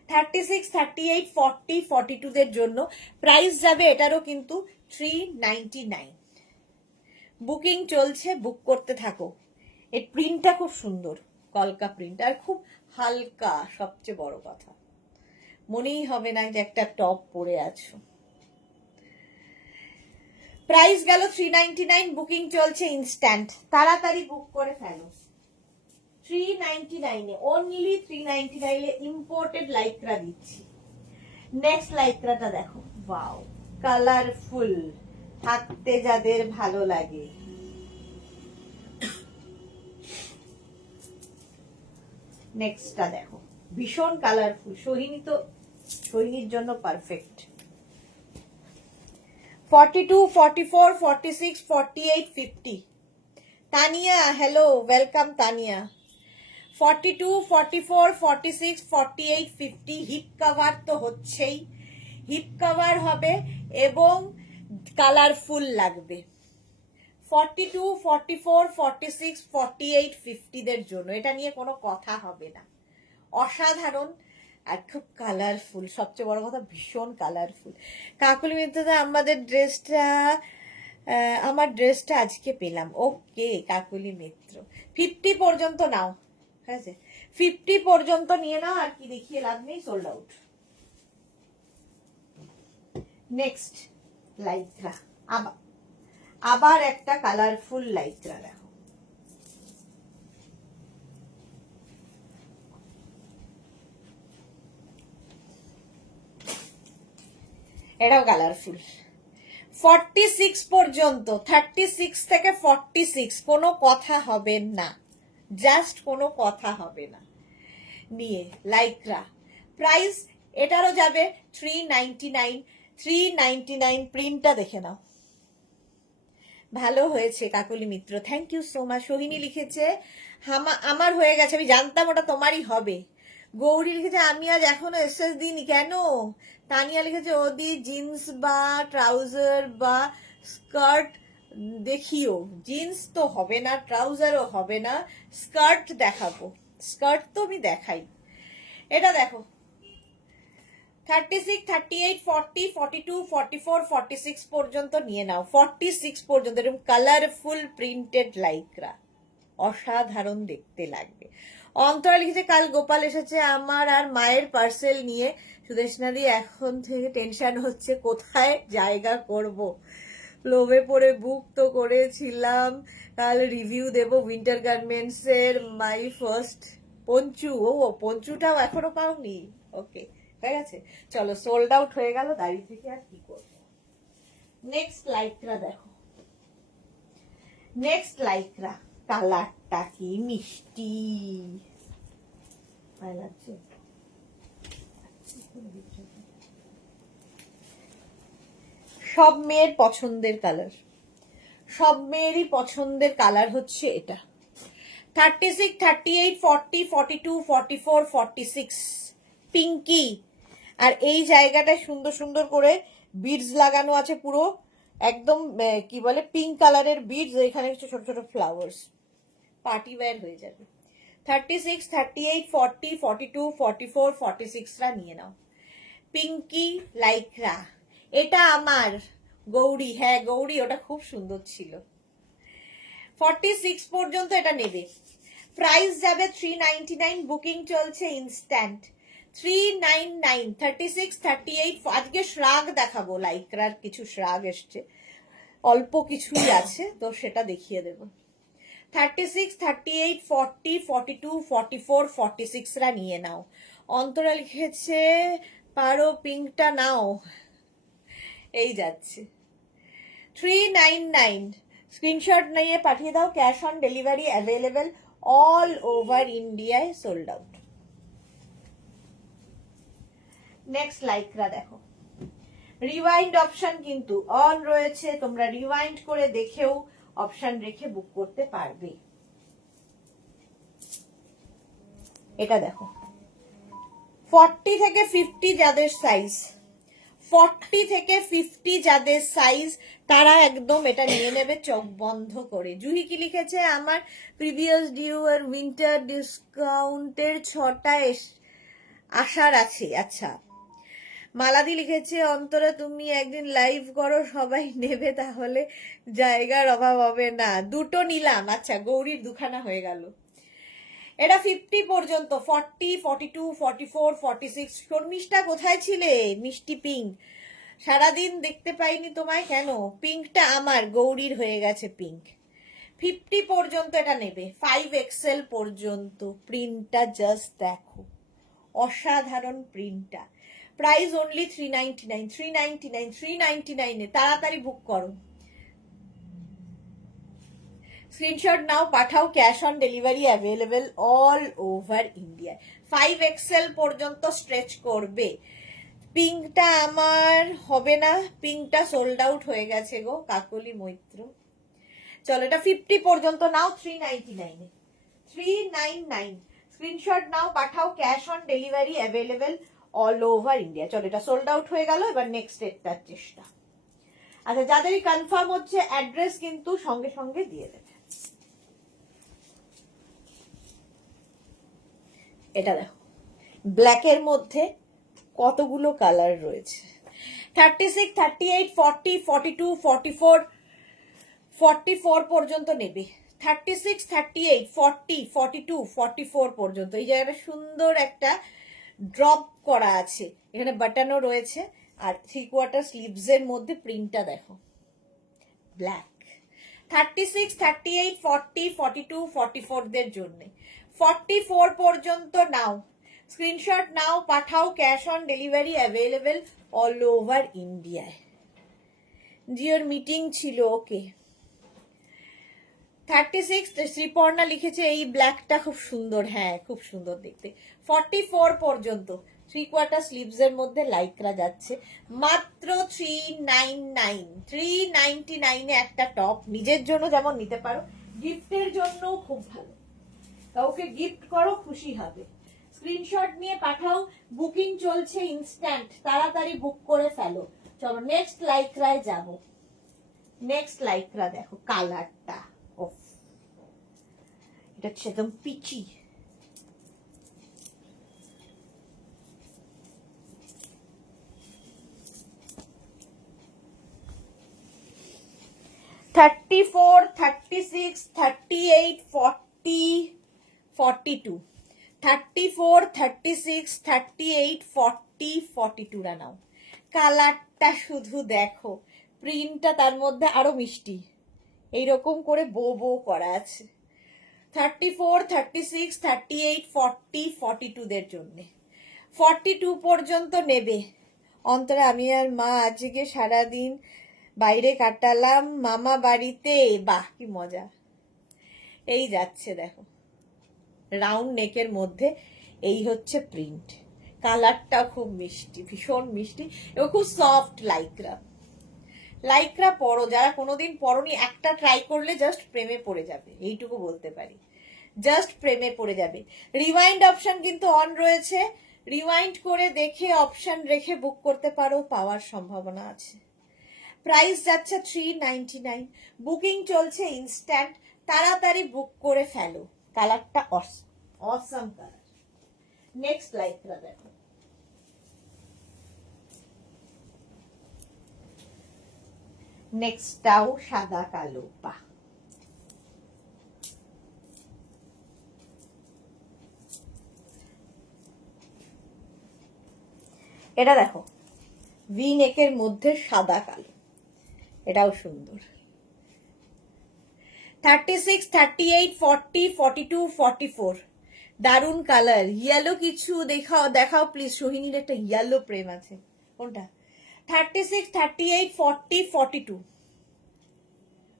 36, 38, 40, 42 দের জন্য প্রাইস যাবে এটারও কিন্তু 399। বুকিং চলছে, বুক করতে থাকো। এর প্রিন্টটা খুব সুন্দর, কলকা প্রিন্ট, আর খুব হালকা। সবচেয়ে বড় কথা, মনেই হবে না যে একটা টপ পরে আছো। প্রাইস গেল 399, বুকিং চলছে ইনস্ট্যান্ট, তাড়াতাড়ি বুক করে ফেলো। 399 এ, অনলি 399 এ ইম্পোর্টেড লাইক্রা দিচ্ছি। নেক্সট লাইক্রাটা দেখো, ওয়াও কালারফুল, থাকতে যাদের ভালো লাগে। নেক্সটটা দেখো, ভীষণ কালারফুল। সোহিনী তো, সোহিনীর জন্য perfect. 42, 44, 46, 48, 50 Tania, hello, welcome Tania. 42, 44, 46, 48, 50 hip cover তো হচ্ছেই, হিপ কভার হবে এবং কালারফুল লাগবে। 42, 44, 46, 48, 50 দের জন্য এটা নিয়ে কোনো কথা হবে না। অসাধারণ আর খুব কালারফুল, সবচেয়ে বড় কথা ভীষণ কালারফুল। কাকুলি মিত্রদা আমাদের ড্রেসটা, আমার ড্রেসটা আজকে পেলাম। ওকে কাকুলি মিত্র, 50 পর্যন্ত নাও, ঠিক আছে? 50 পর্যন্ত নিয়ে নাও, আর কি দেখিয়ে লাভ নেই, সোল্ড আউট। নেক্সট লাইক্রা, আবার একটা কালারফুল লাইক্রা দেখো। এটাও কালারফুল। 46 পর্যন্ত, 36 থেকে 46 কোনো কথা হবে না, জাস্ট কোনো কথা হবে না নিয়ে লাইক্রা। প্রাইস এটারও যাবে 399, 399। প্রিন্টটা দেখে নাও, ভালো হয়েছে Kakali Mitra, thank you so much. Sohini লিখেছে আমার হয়ে গেছে, আমি জানতাম ওটা তোমারই হবে। গৌরী লিখেছে আমি আজ এখনো এসএস দিইনি, কেন? তানিয়া লিখেছে ওদি জিন্স বা ট্রাউজার বা স্কার্ট দেখিও। জিন্স তো হবে না, ট্রাউজারও হবে না, স্কার্ট দেখাবো। স্কার্ট তো আমি দেখাই। এটা দেখো 36, 38, 40, 42, 44, 46 পর্যন্ত নিয়ে নাও। 46 পর্যন্ত এরকম কালারফুল প্রিন্টেড লাইক্রা, অসাধারণ দেখতে লাগবে। অন্তরা লিখেছে কাল গোপাল এসেছে আমার আর মায়ের পার্সেল নিয়ে, সুদেশনাদি এখন থেকে টেনশন হচ্ছে কোথায় জায়গা করব। লোভে পড়ে বুক তো করেছিলাম, কাল রিভিউ দেব উইন্টার গার্মেন্টস এর মাই ফার্স্ট পঞ্চু। ও পঞ্চুটাও এখনো পাওনি, ওকে হয়ে গেছে। চলো সোল্ড আউট হয়ে গেল, দাঁড়িয়ে থেকে আর কি করবো। নেক্সট লাইক্রা দেখো, নেক্সট লাইক্রা, কালারটা কি মিষ্টি লাগছে। সব মেয়ের পছন্দের কালার, সব মেয়েরই পছন্দের কালার হচ্ছে এটা। 36, 38, 40, 42, 44, 46 পিঙ্কি। আর এই জায়গাটায় সুন্দর সুন্দর করে বিডস লাগানো আছে, পুরো একদম কি বলে পিঙ্ক কালারের বিডস, এখানে হচ্ছে ছোট ছোট ফ্লাওয়ার্স, পার্টি ওয়্যার হয়ে যাবে। 36, 38, 40, 42, 44, 46 রা নিয়ে নাও। পিঙ্কি লাইক্রা, এটা আমার গৌরী, হ্যাঁ গৌরী ওটা খুব সুন্দর ছিল। 46 পর্যন্ত এটা নেবে। প্রাইস যাবে 399, বুকিং চলছে ইনস্ট্যান্ট। 399, 36, 38। আজকে শ্রাগ দেখাবো, লাইক্রার কিছু শ্রাগ এসছে, অল্প কিছুই আছে তো সেটা দেখিয়ে দেব। 36, 38, 40, 42, 44, 46 রা নিয়ে নাও। অন্তরা লিখেছে পারো পিঙ্কটা নাও, এই যাচ্ছে। 399, স্ক্রিনশট নিয়ে পাঠিয়ে দাও, cash on delivery available all over ইন্ডিয়ায়, সোল্ড আউট। নেক্সট লাইক্রা দেখো, রিওয়াইন্ড অপশন কিন্তু অন রয়েছে, তোমরা রিওয়াইন্ড করে দেখেও অপশন রেখে বুক করতে পারবে। এটা দেখো 40 থেকে 50 যাদের সাইজ, 40 থেকে 50 যাদের সাইজ তারা একদম এটা নিয়ে নেবে চোখ বন্ধ করে। জুহি কি লিখেছে আমার প্রিভিয়াস ডিউ এর উইন্টার ডিসকাউন্টের 6টা আসার আছে। আচ্ছা, মালাদি লিখেছে অন্তরা তুমি একদিন লাইভ করো, সবাই নেবে, তাহলে জায়গার অভাব হবে না। দুটো নিলাম, আচ্ছা গৌরীর দুখানা হয়ে গেল। এটা 50 পর্যন্ত, 40, 42, 44, 46। শর্মিষ্ঠা কোথায় ছিলে? মিষ্টি পিঙ্ক, সারাদিন দেখতে পাইনি তোমায়, কেন? পিঙ্কটা আমার, গৌরীর হয়ে গেছে পিঙ্ক। 50 পর্যন্ত এটা নেবে, 5XL পর্যন্ত। প্রিন্টটা জাস্ট দেখো, অসাধারণ প্রিন্টটা। প্রাইস অনলি 399, 399, 399 তাড়াতাড়ি বুক করো, স্ক্রিনশট নাও, পাঠাও, cash on delivery available all over India. 5XL পর্যন্ত স্ট্রেচ করবে। পিঙ্কটা আমার হবে না, পিঙ্কটা সোল্ড আউট হয়ে গেছে গো কাকলি মৈত্র। চলো এটা 50 পর্যন্ত নাও, 399, 399 স্ক্রিনশট নাও, পাঠাও, cash on delivery available all over India. চলো, এটা সোল্ড আউট হয়ে গেল, এবার নেক্সট ডেটটার চেষ্টা। আচ্ছা, যাদেরই কনফার্ম হচ্ছে অ্যাড্রেস কিন্তু সঙ্গে সঙ্গে দিয়ে দেবে। এটা দেখো, ব্ল্যাকের মধ্যে কতগুলো কালার রয়েছে। 36, 38, 40, 42, 44, 44 পর্যন্ত নেবে। 36, 38, 40, 42, 44 পর্যন্ত। এই জায়গাটা সুন্দর একটা ড্রপ করা আছে, এখানে বাটনও রয়েছে, আর 3/4 স্লিভস এর মধ্যে প্রিন্টটা দেখো, ব্ল্যাক। 36, 38, 40, 42, 44 দের জন্য। 44 পর্যন্ত নাও, স্ক্রিনশট নাও, পাঠাও, cash on delivery available all over ইন্ডিয়ায়। জিওর মিটিং ছিল, ওকে। 36 শ্রীপর্ণা লিখেছে এই ব্ল্যাকটা খুব সুন্দর, হ্যাঁ খুব সুন্দর দেখতে। 44 পর্যন্ত 3/4 স্লিভস এর মধ্যে লাইক্রা যাচ্ছে মাত্র 399। 399 এ একটা টপ, নিজের জন্য যেমন নিতে পারো, গিফটের জন্য খুব ভালো। কাউকে গিফট করো, খুশি হবে। স্ক্রিনশট নিয়ে পাঠাও, বুকিং চলছে ইনস্ট্যান্ট, তাড়াতাড়ি বুক করে ফেলো। চলো নেক্সট লাইক্রায় যাব। নেক্সট লাইক্রা দেখো, কালারটা ওফ, এটা হচ্ছে একদম পিচি। থার্টি ফোর, 36, 38, 40, 42, 34, 36, 38, 40, 42 নাও। কালারটা শুধু দেখো, প্রিন্টটা তার মধ্যে আরো মিষ্টি, এইরকম করে বো বো করা আছে। 34, 36, 38, 40, 42 দের জন্য। 42 পর্যন্ত নেবে। অন্তরা, আমি আর মা আজকে সারাদিন বাইরে কাটালাম মামা বাড়িতে, বাহ কি মজা। এই যাচ্ছে দেখো, রাউন্ড নেকের মধ্যে এই হচ্ছে প্রিন্ট, কালারটা খুব মিষ্টি, ভীষণ মিষ্টি এবং খুব সফট লাইক্রা। লাইক্রা পরো, যারা কোনোদিন পরনি, একটা ট্রাই করলে জাস্ট প্রেমে পড়ে যাবে, এইটুকু বলতে পারি, জাস্ট প্রেমে পড়ে যাবে। রিওয়াইন্ড অপশন কিন্তু অন রয়েছে, রিওয়াইন্ড করে দেখে অপশন রেখে বুক করতে পারো, পাওয়ার সম্ভাবনা আছে। প্রাইস যাচ্ছে 399, বুকিং চলছে ইনস্ট্যান্ট, তাড়াতাড়ি বুক করে ফেলো। কালারটা অসম কালার। নেক্সট লাইক্রা দেখো, নেক্সটটাও সাদা কালো, পা এটা দেখো, ভি নেকের মধ্যে সাদা কালো, এটাও সুন্দর। 36, 38, 40, 42, 44, দারুন কালার। ইয়েলো কিছু দেখাও, দেখাও প্লিজ। সোহিনীর একটা ইয়েলো প্রেম আছে, কোনটা? 36, 38, 40, 42,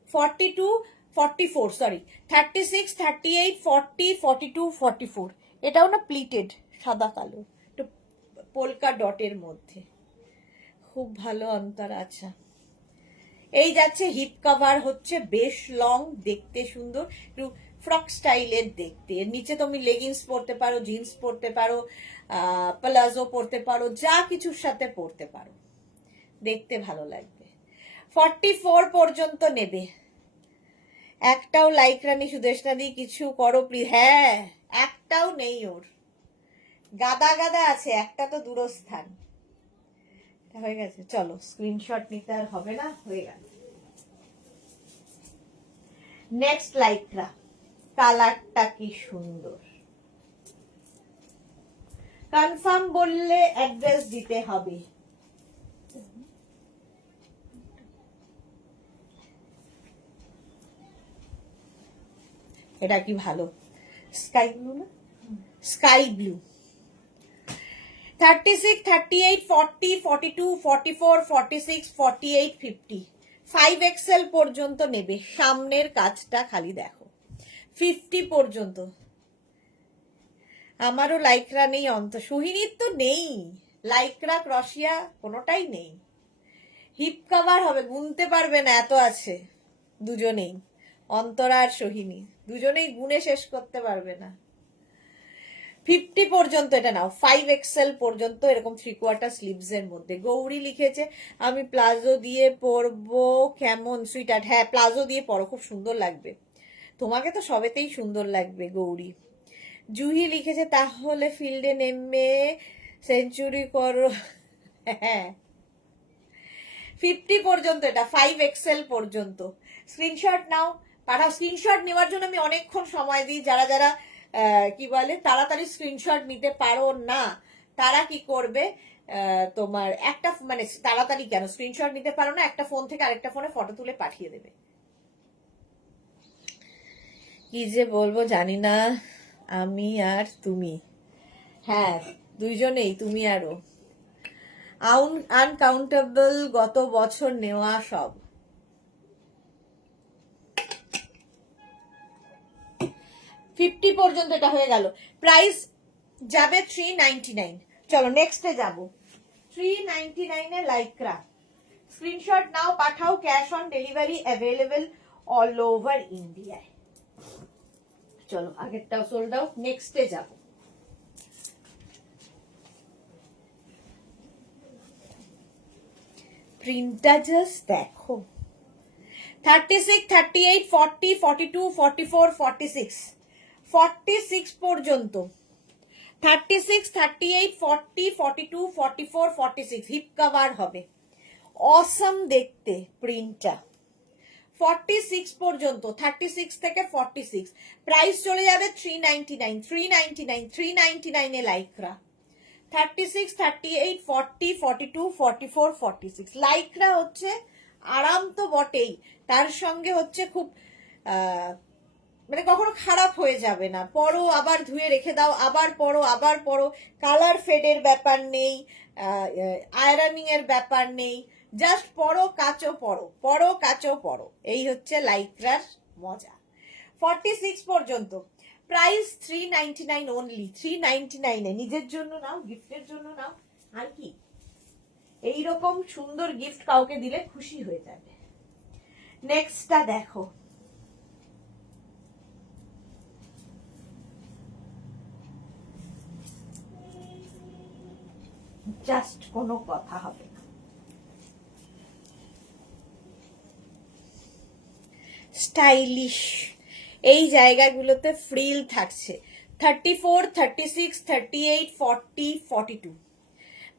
42, 44, সরি, 36, 38, 40, 42, 44, এটাও না প্লিটেড, সাদা কালো, একটু পোলকা ডটের মধ্যে, খুব ভালো অন্তর। আচ্ছা, এই যাচ্ছে হিপ কভার হচ্ছে বেশ লং, দেখতে সুন্দর, একটু ফ্রক স্টাইলের দেখতে। এর নিচে তুমি লেগিংস পরতে পারো, জিন্স পরতে পারো, প্লাজো পরতে পারো, যা কিছুর সাথে পরতে পারো, দেখতে ভালো লাগবে। 44 পর্যন্ত নেবে। একটাও লাইক রানী সুদেশনা দি কিছু করো প্লিজ। হ্যাঁ, একটাও নেই ওর, গাদা গাদা আছে, একটা তো দূরস্থান। হয়ে গেছে, চলো স্ক্রিনশট নিতে আর হবে না, হয়ে গেল। নেক্সট লাইক্রা, কালারটা কি সুন্দর। কনফার্ম বললে অ্যাড্রেস দিতে হবে। এটা কি ভালো, স্কাই ব্লু না, স্কাই ব্লু। 36, 38, 40, 42, 44, 46, 48, 50, 5XL পর্যন্ত নেবে। সামনের কাজটা খালি দেখো, 50 পর্যন্ত। আমারও লাইক্রা নেই, অন্ত সোহিনীর তো নেই, লাইক্রা ক্রসিয়া কোনোটাই নেই। হিপ কভার হবে, গুনতে পারবে না, এত আছে দুজনেই, অন্তরা আর সোহিনী, দুজনেই গুনে শেষ করতে পারবে না। 50 পর্যন্ত এটা নাও, 5XL পর্যন্ত এরকম 3/4 স্লিভস এর মধ্যে। গৌরী লিখেছে আমি প্লাজো দিয়ে পরবো কেমন সুইটার্ট? হ্যাঁ প্লাজো দিয়ে পরো, খুব সুন্দর লাগবে, তোমাকে তো সবেতেই সুন্দর লাগবে গৌরী। জুহি লিখেছে তাহলে ফিল্ডে নেমে সেঞ্চুরি করো। হ্যাঁ 50 পর্যন্ত, এটা 5XL পর্যন্ত। স্ক্রিনশট নাও, পাঠাও। স্ক্রিনশট নেওয়ার জন্য আমি অনেকক্ষণ সময় দিই। যারা যারা কি বলে তাড়াতাড়ি স্ক্রিনশট নিতে পারো না তারা কি করবে, তোমার একটা মানে তাড়াতাড়ি কেন স্ক্রিনশট নিতে পারো না, একটা ফোন থেকে আরেকটা ফোনে ফটো তুলে পাঠিয়ে দেবে। কি যে বলবো জানি না, আমি আর তুমি, হ্যাঁ দুইজনেই, তুমি আরো আনকাউন্টেবল গত বছর নেওয়া সব। 50 পর্যন্ত এটা হয়ে গেল, প্রাইস যাবে 399। চলো নেক্সটে যাব, 399 এ লাইক্রা। স্ক্রিনশট নাও, পাঠাও, cash on delivery available all over ইন্ডিয়ায়। চলো আগেরটাও সোল্ড আউট, নেক্সটে যাব। প্রিন্টটা জাস্ট দেখো, 36, 38, 40, 42, 44, 46, 46 পর্যন্ত, 36, 38, 40, 42, 44, 46 হিপ কভার হবে, অসম দেখতে প্রিন্টটা। 46 পর্যন্ত, 36 থেকে 46, প্রাইস চলে যাবে 399, 399, 399 এ লাইক্রা। 36, 38, 40, 42, 44, 46 লাইক্রা হচ্ছে আরাম তো বটেই, তার সঙ্গে হচ্ছে খুব মানে কখনো খারাপ হয়ে যাবে না, পরো আবার ধুয়ে রেখে দাও, আবার পরো আবার পরো, কালার ফেডের ব্যাপার নেই, আয়রনিং এর ব্যাপার নেই, জাস্ট পরো কাচো পরো, পরো কাচো পরো, এই হচ্ছে লাইক্রার মজা। 46 পর্যন্ত, প্রাইস 399 অনলি, 399 এ নিজের জন্য নাও, গিফটের জন্য নাও, আর কি এইরকম সুন্দর গিফট কাউকে দিলে খুশি হয়ে যাবে। নেক্সটটা দেখো, জাস্ট কোনো কথা হবে না, স্টাইলিশ এই জায়গাগুলোতে ফ্রিল থাকছে। 34, 36, 38, 40, 42।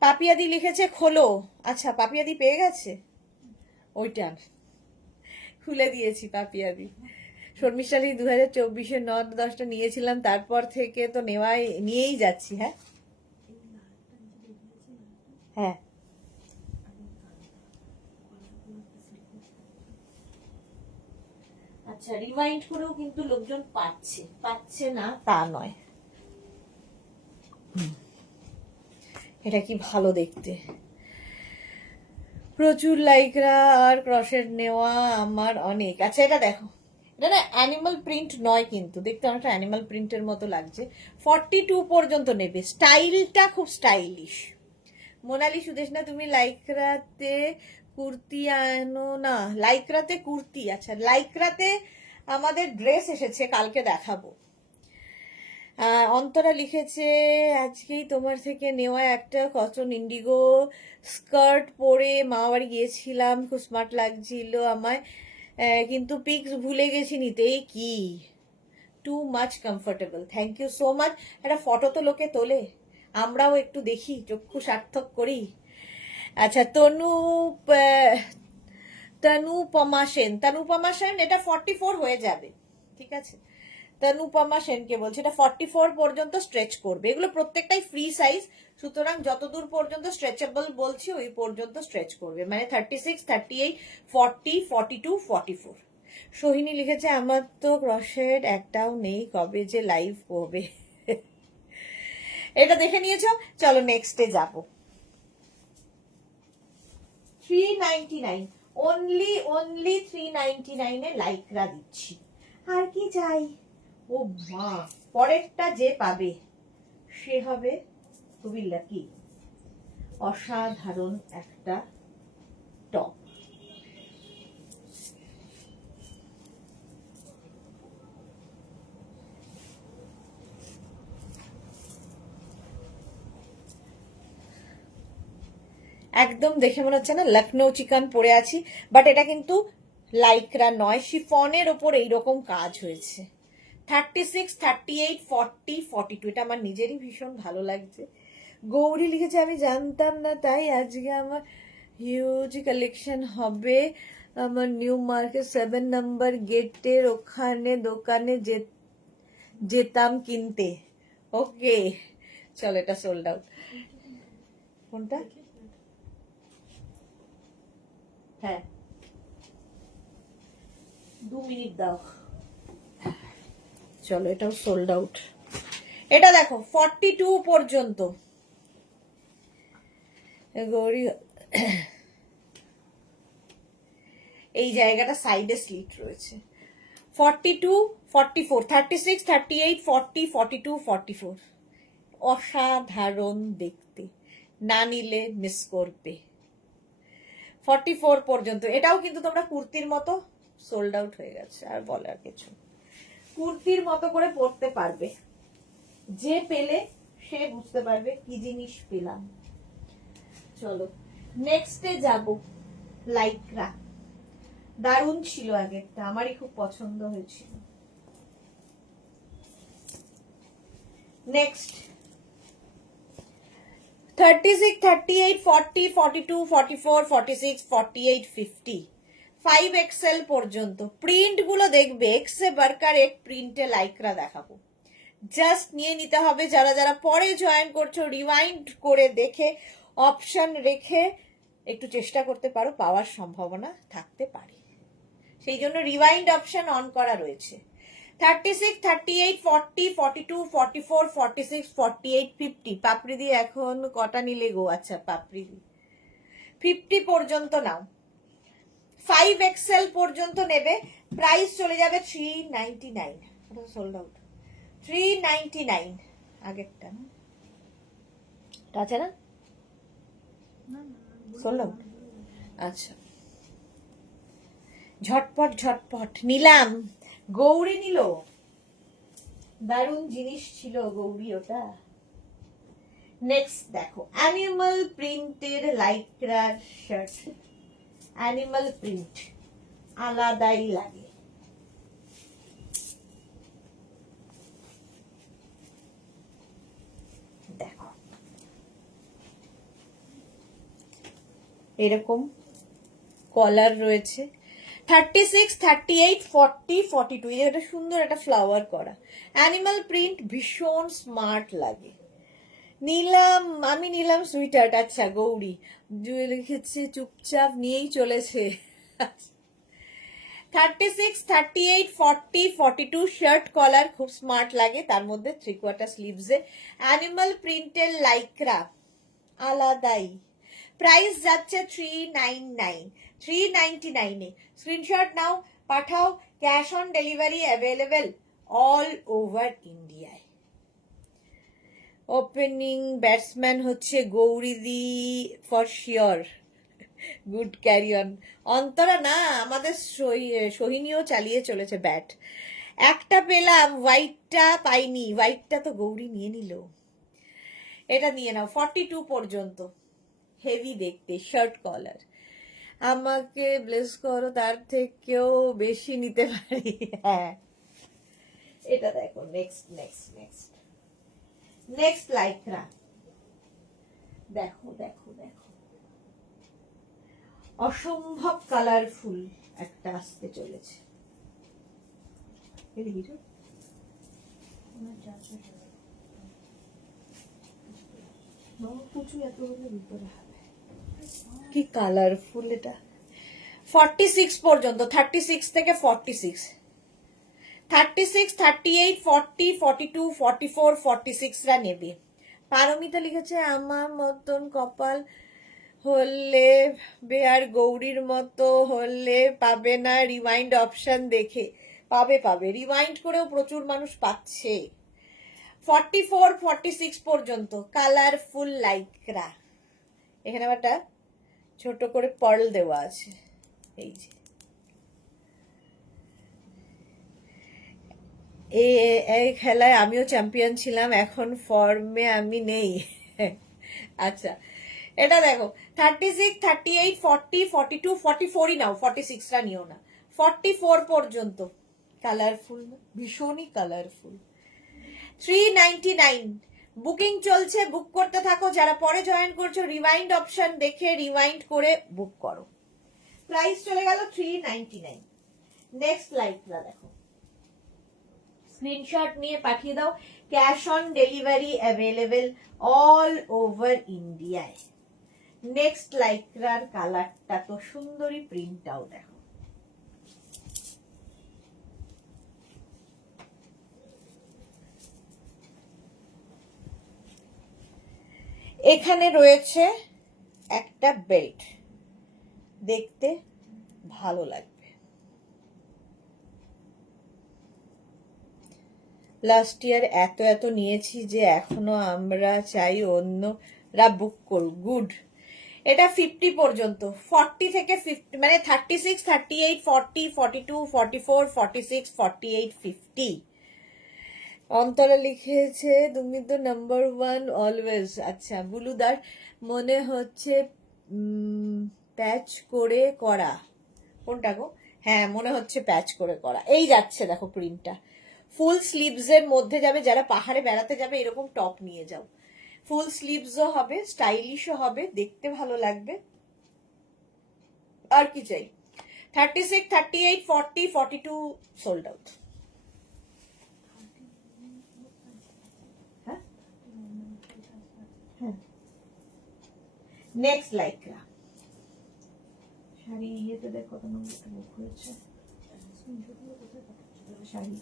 পাপিয়াদি লিখেছে খোলো, আচ্ছা পাপিয়াদি পেয়ে গেছে, ওইটা খুলে দিয়েছি পাপিয়াদি। শর্মিষ্ঠালি 2024-এ 9-10টা নিয়েছিলাম, তারপর থেকে তো নিয়েই যাচ্ছি। হ্যাঁ হ্যাঁ আচ্ছা, রিমাইন্ড করেও কিন্তু লোকজন পাচ্ছে না তা নয়। এটা কি ভালো দেখতে, প্রচুর লাইকরা আর ক্রশের নেওয়া আমার অনেক। আচ্ছা এটা দেখো, এটা না অ্যানিমাল প্রিন্ট নয় কিন্তু দেখতে অনেকটা অ্যানিমাল প্রিন্টের মতো লাগছে। 42 পর্যন্ত নেবে, স্টাইলটা খুব স্টাইলিশ। মোনালি সুদেশনা তুমি লাইকরাতে কুর্তি আনো না, লাইকরাতে কুর্তি, আচ্ছা লাইকরাতে আমাদের ড্রেস এসেছে, কালকে দেখাবো। অন্তরা লিখেছে আজকেই তোমার থেকে নেওয়া একটা কটন ইন্ডিগো স্কার্ট পরে মামাবাড়ি গিয়েছিলাম, খুব স্মার্ট লাগছিল আমায়, কিন্তু পিক্স ভুলে গেছি নিতে, কি too much comfortable, thank you so much. একটা ফটো তো লোকে তোলে, আমরাও একটু দেখি, চক্ষু সার্থক করি। আচ্ছা তনুপমা সেন, এটা 44 হয়ে যাবে, ঠিক আছে। তনুপমা সেনকে বলছে এটা 44 পর্যন্ত স্ট্রেচ করবে, এগুলো প্রত্যেকটাই ফ্রি সাইজ, সুতরাং যতদূর পর্যন্ত স্ট্রেচেবল বলছি ওই পর্যন্ত স্ট্রেচ করবে, মানে 36, 38, 40, 42, 44। সোহিনী লিখেছে আমার তো ক্রশেড একটাও নেই, কবে যে লাইভ হবে। এটা দেখে নিয়েছো, চলো নেক্সটে যাব। 399 অনলি 399 এ লাইকরা দিচ্ছি, আর কি চাই। ও মা, পরেরটা যে পাবে সে হবে খুবই লাকি। অসাধারণ একটা টপ, একদম দেখে মনে হচ্ছে না লখনৌ চিকন পরে আছি, বাট এটা কিন্তু লাইক্রা নয়, শিফনের ওপর এইরকম কাজ হয়েছে। 36, 38, 40, 42, এটা আমার নিজেরই ভীষণ ভালো লাগছে। গৌরী লিখেছে আমি জানতাম না, তাই আজকে আমার হিউজ কালেকশন হবে। আমার নিউ মার্কেট 7 নম্বর গেটের ওখানে দোকানে যেতাম কিনতে। ওকে চলো, এটা সোল্ড আউট। কোনটা? হ্যাঁ 2 মিনিট দাও। চলো, এটাও সোল্ড আউট। এটা দেখো 42 পর্যন্ত গৌরী, এই জায়গাটা সাইডে স্লিট রয়েছে। 42, 44, 36, 38, 40, 42, 44, অসাধারণ দেখতে, না নিলে মিস করবে। 44 পর্যন্ত। এটাও কিন্তু তোমরা কুর্তির মতো সোল্ড আউট হয়ে গেছে, আর বলার কিছু, কুর্তির মতো করে পরতে পারবে, যে পেলে সে বুঝতে পারবে কি জিনিস পেলাম। চলো নেক্সটে যাব। লাইক্রা দারুণ ছিল, আগেরটা আমারই খুব পছন্দ হয়েছিল। নেক্সট 36, 38, 40, 42, 44, 46, 48, 50, 5XL পর্যন্ত প্রিন্ট গুলো দেখবে, এক্সে বার্কার এক প্রিন্টে লাইক্রা দেখাবো, জাস্ট নিয়ে নিতে হবে। যারা যারা পরে জয়েন করছো রিওয়াইন্ড করে দেখে অপশন রেখে একটু চেষ্টা করতে পারো, পাওয়ার সম্ভাবনা থাকতে পারে, সেই জন্য রিওয়াইন্ড অপশন অন করা রয়েছে। 36, 38, 40, 42, 44, 46, 48, 50, পাপড়ি দিয়ে এখন কটা নিলে গো? আচ্ছা পাপড়ি দিয়ে 50 পর্যন্ত নাও, 5XL পর্যন্ত নেবে, প্রাইস চলে যাবে 399। সোল্ড আউট 399 আগেরটা না, আছে না সোল্ড আউট। আচ্ছা ঝটপট ঝটপট নিলাম। গৌরী নিল, দারুণ জিনিস ছিল গৌরী ওটা। নেক্সট দেখো অ্যানিমাল প্রিন্টের লাইক্রার শার্ট, অ্যানিমাল প্রিন্ট আলাদাই লাগে। দেখো এরকম কলার রয়েছে। 36, 38, 40, 42, এটা সুন্দর একটা ফ্লাওয়ার করা অ্যানিমাল প্রিন্ট, ভীষণ স্মার্ট লাগে। নিলাম, আমি নিলাম সুইটার। আচ্ছা গৌরী লিখেছে চুপচাপ নিয়েই চলেছে। 36, 38, 40, 42 শার্ট কলার, খুব স্মার্ট লাগে, তার মধ্যে 3/4 স্লিভসে অ্যানিমাল প্রিন্টের লাইক্রা আলাদাই। প্রাইস যাচ্ছে 399, 399 এ। স্ক্রিনশট নাও, পাঠাও, cash on delivery available all over ইন্ডিয়ায়। ওপেনিং ব্যাটসম্যান হচ্ছে গৌরীদি for sure, good carry on. Antara না, আমাদের সোহিনীও চালিয়ে চলেছে ব্যাট। একটা পেলাম, হোয়াইটটা পাইনি, হোয়াইটটা তো গৌরী নিয়ে নিল। এটা নিয়ে নাও 42 পর্যন্ত, হেভি দেখতে, শার্ট কলার। আমাকে ব্লেস করো, তার থেকেও বেশি নিতে পারি। হ্যাঁ এটা দেখো। Next next next next Lycra দেখো দেখো দেখো, অসম্ভব কালারফুল একটা আসতে চলেছে। কি কালারফুল এটা। 46 পর্যন্ত, 36 থেকে 46, 36, 38, 40, 42, 44, 46 রা নেবে। পারমিতা লিখেছে আমার মতন কপাল হলে বেয়ার গৌরীর মতো হলে পাবে না, রিমাইন্ড অপশন দেখে। পাবে পাবে, রিমাইন্ড করেও প্রচুর মানুষ পাচ্ছে। 44, 46 পর্যন্ত কালারফুল লাইক্রা, এখানে একটা ছোট করে পার্ল দেওয়া আছে, এই যে এই খেলায় আমিও চ্যাম্পিয়ন ছিলাম, এখন ফর্মে আমি নেই। আচ্ছা এটা দেখো 36, 38, 40, 42, 44ই নাও, 46টা নিও না, 44 পর্যন্ত। কালারফুল, ভীষণই কালারফুল। 399 বুকিং চলছে, বুক করতে থাকো। যারা পরে জয়েন করছো রিওয়াইন্ড অপশন দেখে রিওয়াইন্ড করে বুক করো। প্রাইস চলে গেল 399। নেক্সট লাইকরা দেখো, স্ক্রিনশট নিয়ে পাঠিয়ে দাও। Cash on delivery available all over ইন্ডিয়ায়। নেক্সট লাইকরার কালারটা তো সুন্দরী, প্রিন্টটাও দেখো। এখানে রয়েছে একটা বেল্ট, দেখতে ভালো লাগবে। লাস্ট ইয়ার এত নিয়েছি যে এখনো আমরা চাই অন্যরা বুক করুক। গুড। এটা 50 পর্যন্ত, 40 থেকে 50, মানে 36, 38, 40, 42, 44, 46, 48, 50। অন্তরা লিখেছে তুমি তো নাম্বার 1 অলওয়েজ। আচ্ছা বুলুদার, মনে হচ্ছে প্যাচ করে করা। কোনটা গো? হ্যাঁ মনে হচ্ছে প্যাচ করে করা। এই যাচ্ছে দেখো প্রিন্টটা, ফুল স্লিভস এর মধ্যে যাবে। যারা পাহাড়ে বেড়াতে যাবে এরকম টপ নিয়ে যাও, ফুল স্লিভসও হবে, স্টাইলিশও হবে, দেখতে ভালো লাগবে। আর কি চাই? 36, 38, 40, 42 সোল্ড আউট। নেক্সট লাইকরা শাড়ি, ইয়েতে দেখ কত নম্বরটা বুক হয়েছে। শাড়ি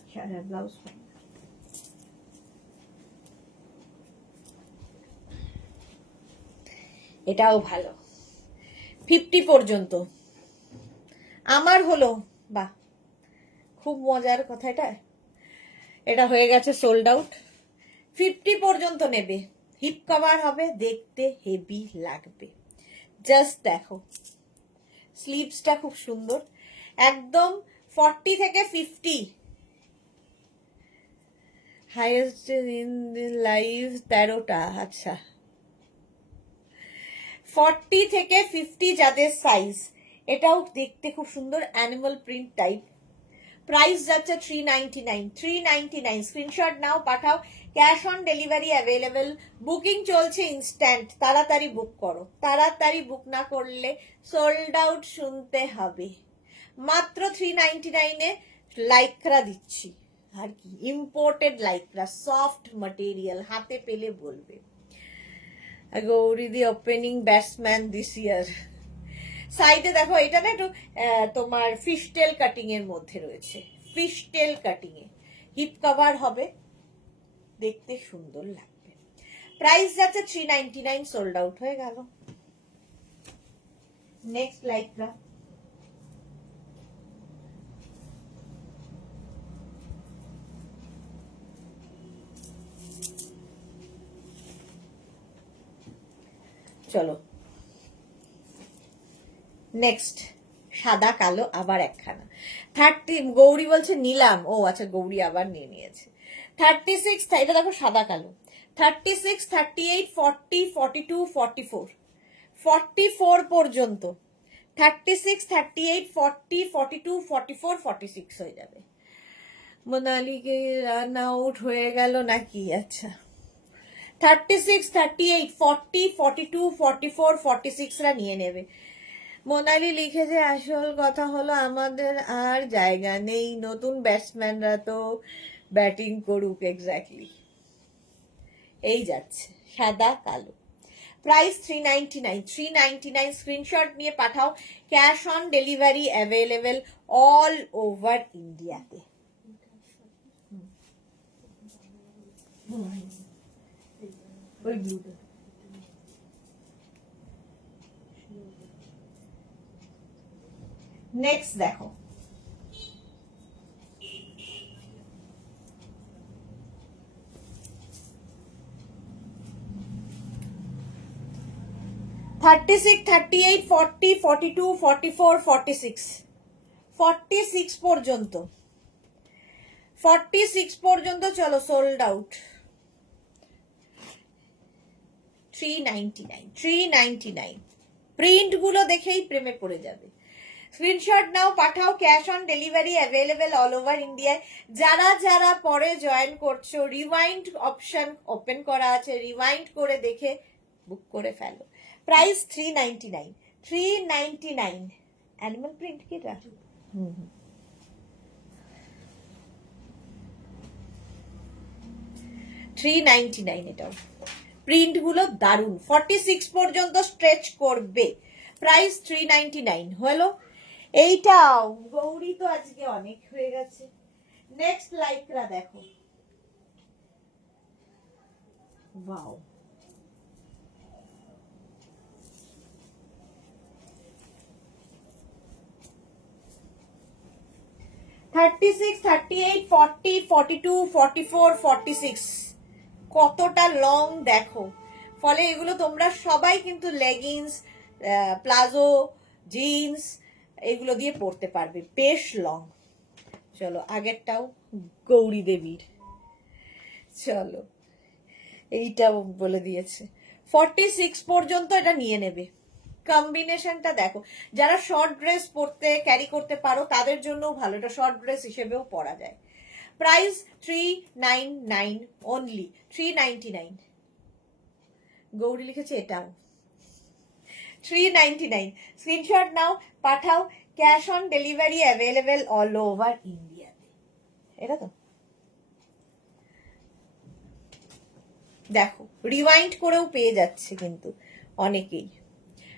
ব্লাউজ, এটাও ভালো, 50 পর্যন্ত আমার হলো। বাহ, খুব মজার কথা এটা। এটা হয়ে গেছে সোল্ড আউট। 50 পর্যন্ত নেবে, হিপ কভার হবে, দেখতে হেভি লাগবে। জাস্ট দেখো স্লিভসটা খুব সুন্দর, একদম 40 থেকে 50। হাইয়েস্ট ইন লাইভ 13টা। আচ্ছা 40 থেকে 50 যাদের সাইজ, এটাও দেখতে খুব সুন্দর, অ্যানিমাল প্রিন্ট টাইপ। প্রাইস যাচ্ছে 399। 399 স্ক্রিনশট নাও, পাঠাও। Cash on delivery available, booking চলছে ইনস্ট্যান্ট। তাড়াতাড়ি বুক করো, তাড়াতাড়ি বুক না করলে সোল্ড আউট শুনতে হবে। মাত্র 399-এ লাইকরা দিচ্ছি। আর কি, ইম্পোর্টেড লাইকরা, সফট ম্যাটেরিয়াল, হাতে পেলে বলবে। গৌরী দি ওপেনিং ব্যাটসম্যান দিস ইয়ার। সাইডে দেখো, এটা না একটু তোমার ফিশটেল কাটিং এর মধ্যে রয়েছে, ফিশটেল কাটিং এ হিপ কভার হবে, দেখতে সুন্দর লাগবে। প্রাইস যাচ্ছে 399, সোল্ড আউট হয়ে গেল। নেক্সট লাইকরা চলো। নেক্সট সাদা কালো আবার একখানা 30। গৌরী বলছে নিলাম, ও আচ্ছা গৌরী আবার নিয়ে নিয়েছে। 36, এটা দেখো সাদা কালো। 36, 38, 40, 42, 44, 44 পর্যন্ত। 36, 38, 40, 42, 44, 46 হয়ে যাবে। মোনালিকে রান আউট হয়ে গেল নাকি? আচ্ছা 36, 38, 40, 42, 44, 46রা নিয়ে নেবে। মোনালি লিখেছে আসল কথা হলো আমাদের আর জায়গা নেই, নতুন ব্যাটসম্যানরা তো ব্যাটিং করুক। এক্স্যাক্টলি, এই যাচ্ছে সাদা কালো। প্রাইস 399। 399 স্ক্রিনশট নিয়ে পাঠাও। Cash on delivery available all over ইন্ডিয়াতে। ওই ব্লুটা নেক্সট দেখো, থার্টি সিক্স, 38, 40, 42, 44, 46, 46 পর্যন্ত। 46 পর্যন্ত চলো, সোল্ড আউট। 399 399 প্রিন্ট গুলো দেখেই প্রেমে পড়ে যাবে। স্ক্রিনশট নাও, পাঠাও, cash on delivery available all over ইন্ডিয়ায়। যারা যারা পরে জয়েন করছো, রিওয়াইন্ড অপশন ওপেন করা আছে, রিওয়াইন্ড করে দেখে বুক করে ফেলো। প্রাইস 399 399। অ্যানিমাল প্রিন্ট কি এটা? 399 এটাও। প্রিন্ট গুলো দারুন, 46 পর্যন্ত স্ট্রেচ করবে। প্রাইস 399 হলো। এইটাও গৌরী তো আজকে অনেক হয়ে গেছে। নেক্সট লাইকরা দেখো, ওয়াও, থার্টি সিক্স, 38, 40, 42, 44, 46 কতটা লং দেখো। ফলে এগুলো তোমরা সবাই কিন্তু লেগিংস, প্লাজো, জিন্স এগুলো দিয়ে পরতে পারবে, বেশ লং। চলো আগেরটাও গৌরী দেবীর, চলো এইটাও বলে দিয়েছে 46 পর্যন্ত এটা নিয়ে নেবে। কম্বিনেশনটা দেখো, যারা শর্ট ড্রেস পরতে ক্যারি করতে পারো তাদের জন্যও ভালো, এটা শর্ট ড্রেস হিসেবেও পরা যায়। Price 399 only, 399। গৌরী লিখেছে এটাও 399। স্ক্রিনশট নাও, পাঠাও, cash on delivery available all over ইন্ডিয়াতে। এটা তো দেখো রিওয়াইন্ড করেও পেয়ে যাচ্ছে কিন্তু অনেকেই,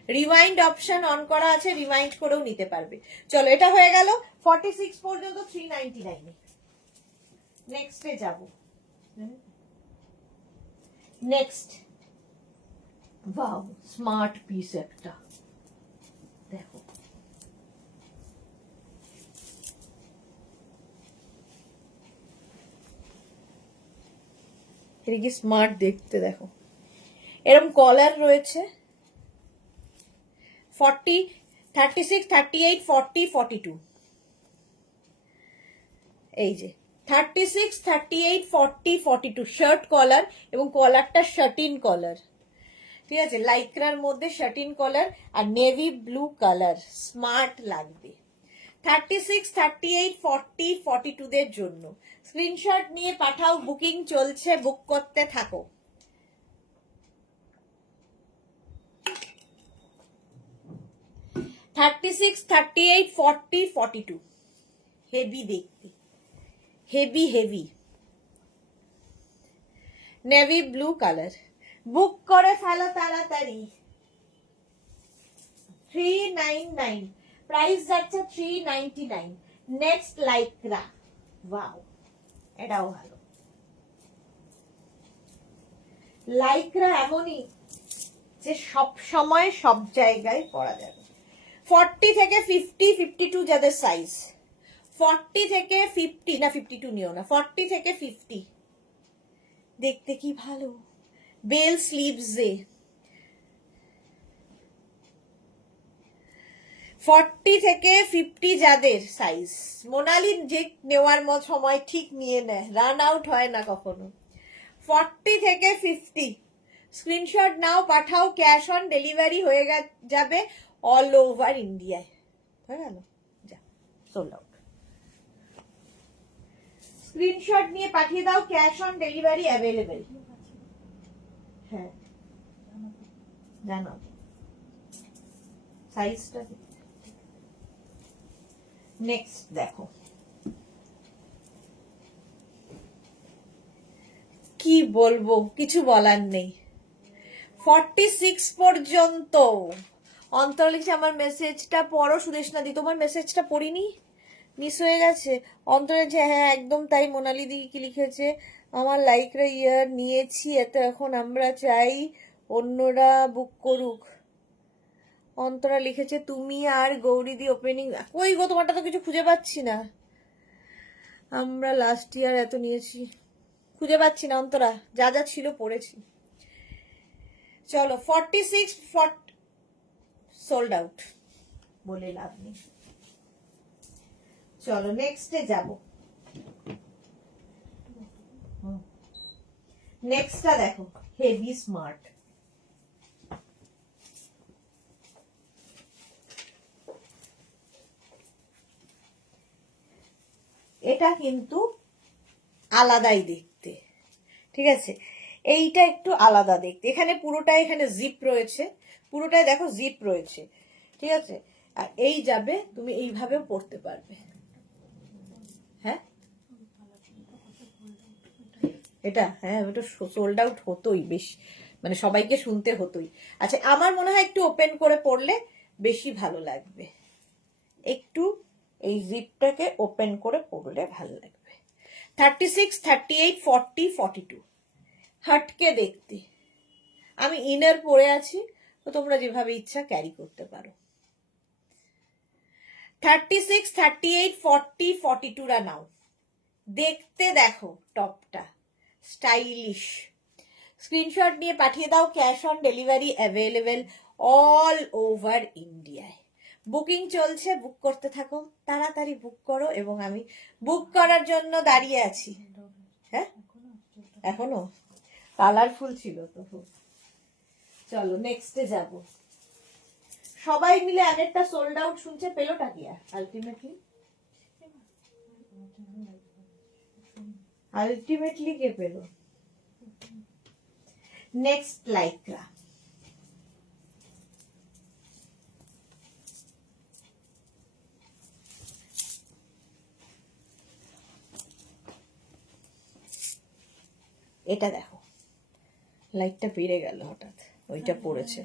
রিওয়াইন্ড অপশন অন করা আছে, রিওয়াইন্ড করেও নিতে পারবে। চলো এটা হয়ে গেল 46 পর্যন্ত 399। নেক্সটে যাব। নেক্সট, ওয়াও, স্মার্ট পিস একটা দেখো, এটা কি স্মার্ট দেখতে, দেখো এরকম কলার রয়েছে। 40, 36, 38, 40, 42 এই যে 36, 38, 40, 42 শার্ট কলার, এবং কলারটা শার্টিন কলার, ঠিক আছে, লাইক্রার মধ্যে শার্টিন কলার আর নেভি ব্লু কালার, স্মার্ট লাগবে। 36, 38, 40, 42 দের জন্য স্ক্রিনশট নিয়ে পাঠাও, বুকিং চলছে, বুক করতে থাকো। 36, 38, 40, 42 হেভি দেখতে, heavy heavy navy blue colour, book করে ফেলো তাড়াতাড়ি। 399 প্রাইস যাচ্ছে 399। নেক্সট লাইক্রা, ওয়াও, এটাও ভালো। লাইক্রা এমনই যে সব সময় সব জায়গায় পরা যাবে। 40 থেকে 50, 52 যাদের সাইজ, 40 থেকে 50 না 52 নিও না, 40 থেকে 50 দেখতে কি ভালো, বেল স্লিভসে। 40 থেকে 50 যাদের সাইজ, মোনালি যে নেওয়ার সময় ঠিক নিয়ে নেয়, রান আউট হয় না কখনো। 40 থেকে 50 স্ক্রিনশট নাও, পাঠাও, ক্যাশ অন ডেলিভারি হয়ে যাবে অল ওভার ইন্ডিয়ায়। হয়ে গেল, যা সোল্ড আউট। স্ক্রিনশট নিয়ে পাঠিয়ে দাও, ক্যাশ অন ডেলিভারি অ্যাভেলেবেল। হ্যাঁ জানো সাইজটা। নেক্সট দেখো, কি বলবো, কিছু বলার নেই। 46 পর্যন্ত। অন্তর লিখছে আমার মেসেজটা পড়ো সুদেশনা দি, তোমার মেসেজটা পড়িনি, মিস হয়ে গেছে। অন্তর লিখছে হ্যাঁ একদম তাই। মোনালি দি কি লিখেছে, আমার লাইকরা ইয়ার নিয়েছি, এত এখন আমরা চাই অন্যরা বুক করুক। অন্তরা লিখেছে তুমি আর গৌরী দি ওপেনিং, কই গো তোমারটা তো কিছু খুঁজে পাচ্ছি না। আমরা লাস্ট ইয়ার এত নিয়েছি, খুঁজে পাচ্ছি না অন্তরা, যা যা ছিল পড়েছি। চলো 46 সোল্ড আউট, বলে লাভ নেই। চলো নেক্সটে যাব। নেক্সটটা দেখো, হেভি স্মার্ট, এটা কিন্তু আলাদাই দেখতে, ঠিক আছে? এইটা একটু আলাদা দেখতে, এখানে পুরোটাই, এখানে জিপ রয়েছে, পুরোটাই দেখো জিপ রয়েছে, ঠিক আছে? আর এই যাবে, তুমি এইভাবেও পরতে পারবে। হ্যাঁ এটা, হ্যাঁ ওটা সোল্ড আউট হতোই বেশ, মানে সবাইকে শুনতে হতোই। আচ্ছা আমার মনে হয় একটু ওপেন করে পড়লে বেশি ভালো লাগবে, একটু এই জিপটাকে ওপেন করে পড়লে ভালো লাগবে। 36, 38, 40, 42 হাটকে দেখতে। আমি ইনার পরে আছি, তো তোমরা যেভাবে ইচ্ছা ক্যারি করতে পারো। 36, 38, 40, 42 রা নাও। দেখতে দেখো টপটা স্টাইলিশ। স্ক্রিনশট নিয়ে পাঠিয়ে দাও, cash on delivery available all over ইন্ডিয়ায়। বুকিং চলছে, বুক করতে থাকো, তাড়াতাড়ি বুক করো, এবং আমি বুক করার জন্য দাঁড়িয়ে আছি। হ্যাঁ এখনো কালারফুল ছিল তো। চলো নেক্সটে যাব। সবাই মিলে আগেরটা সোল্ড আউট শুনছে, পেলোটা কি আলটিমেটলি? আলটিমেটলি কে পেলো? Next Lycra. এটা দেখো, লাইটটা বেড়ে গেল হঠাৎ, ওইটা পড়েছে।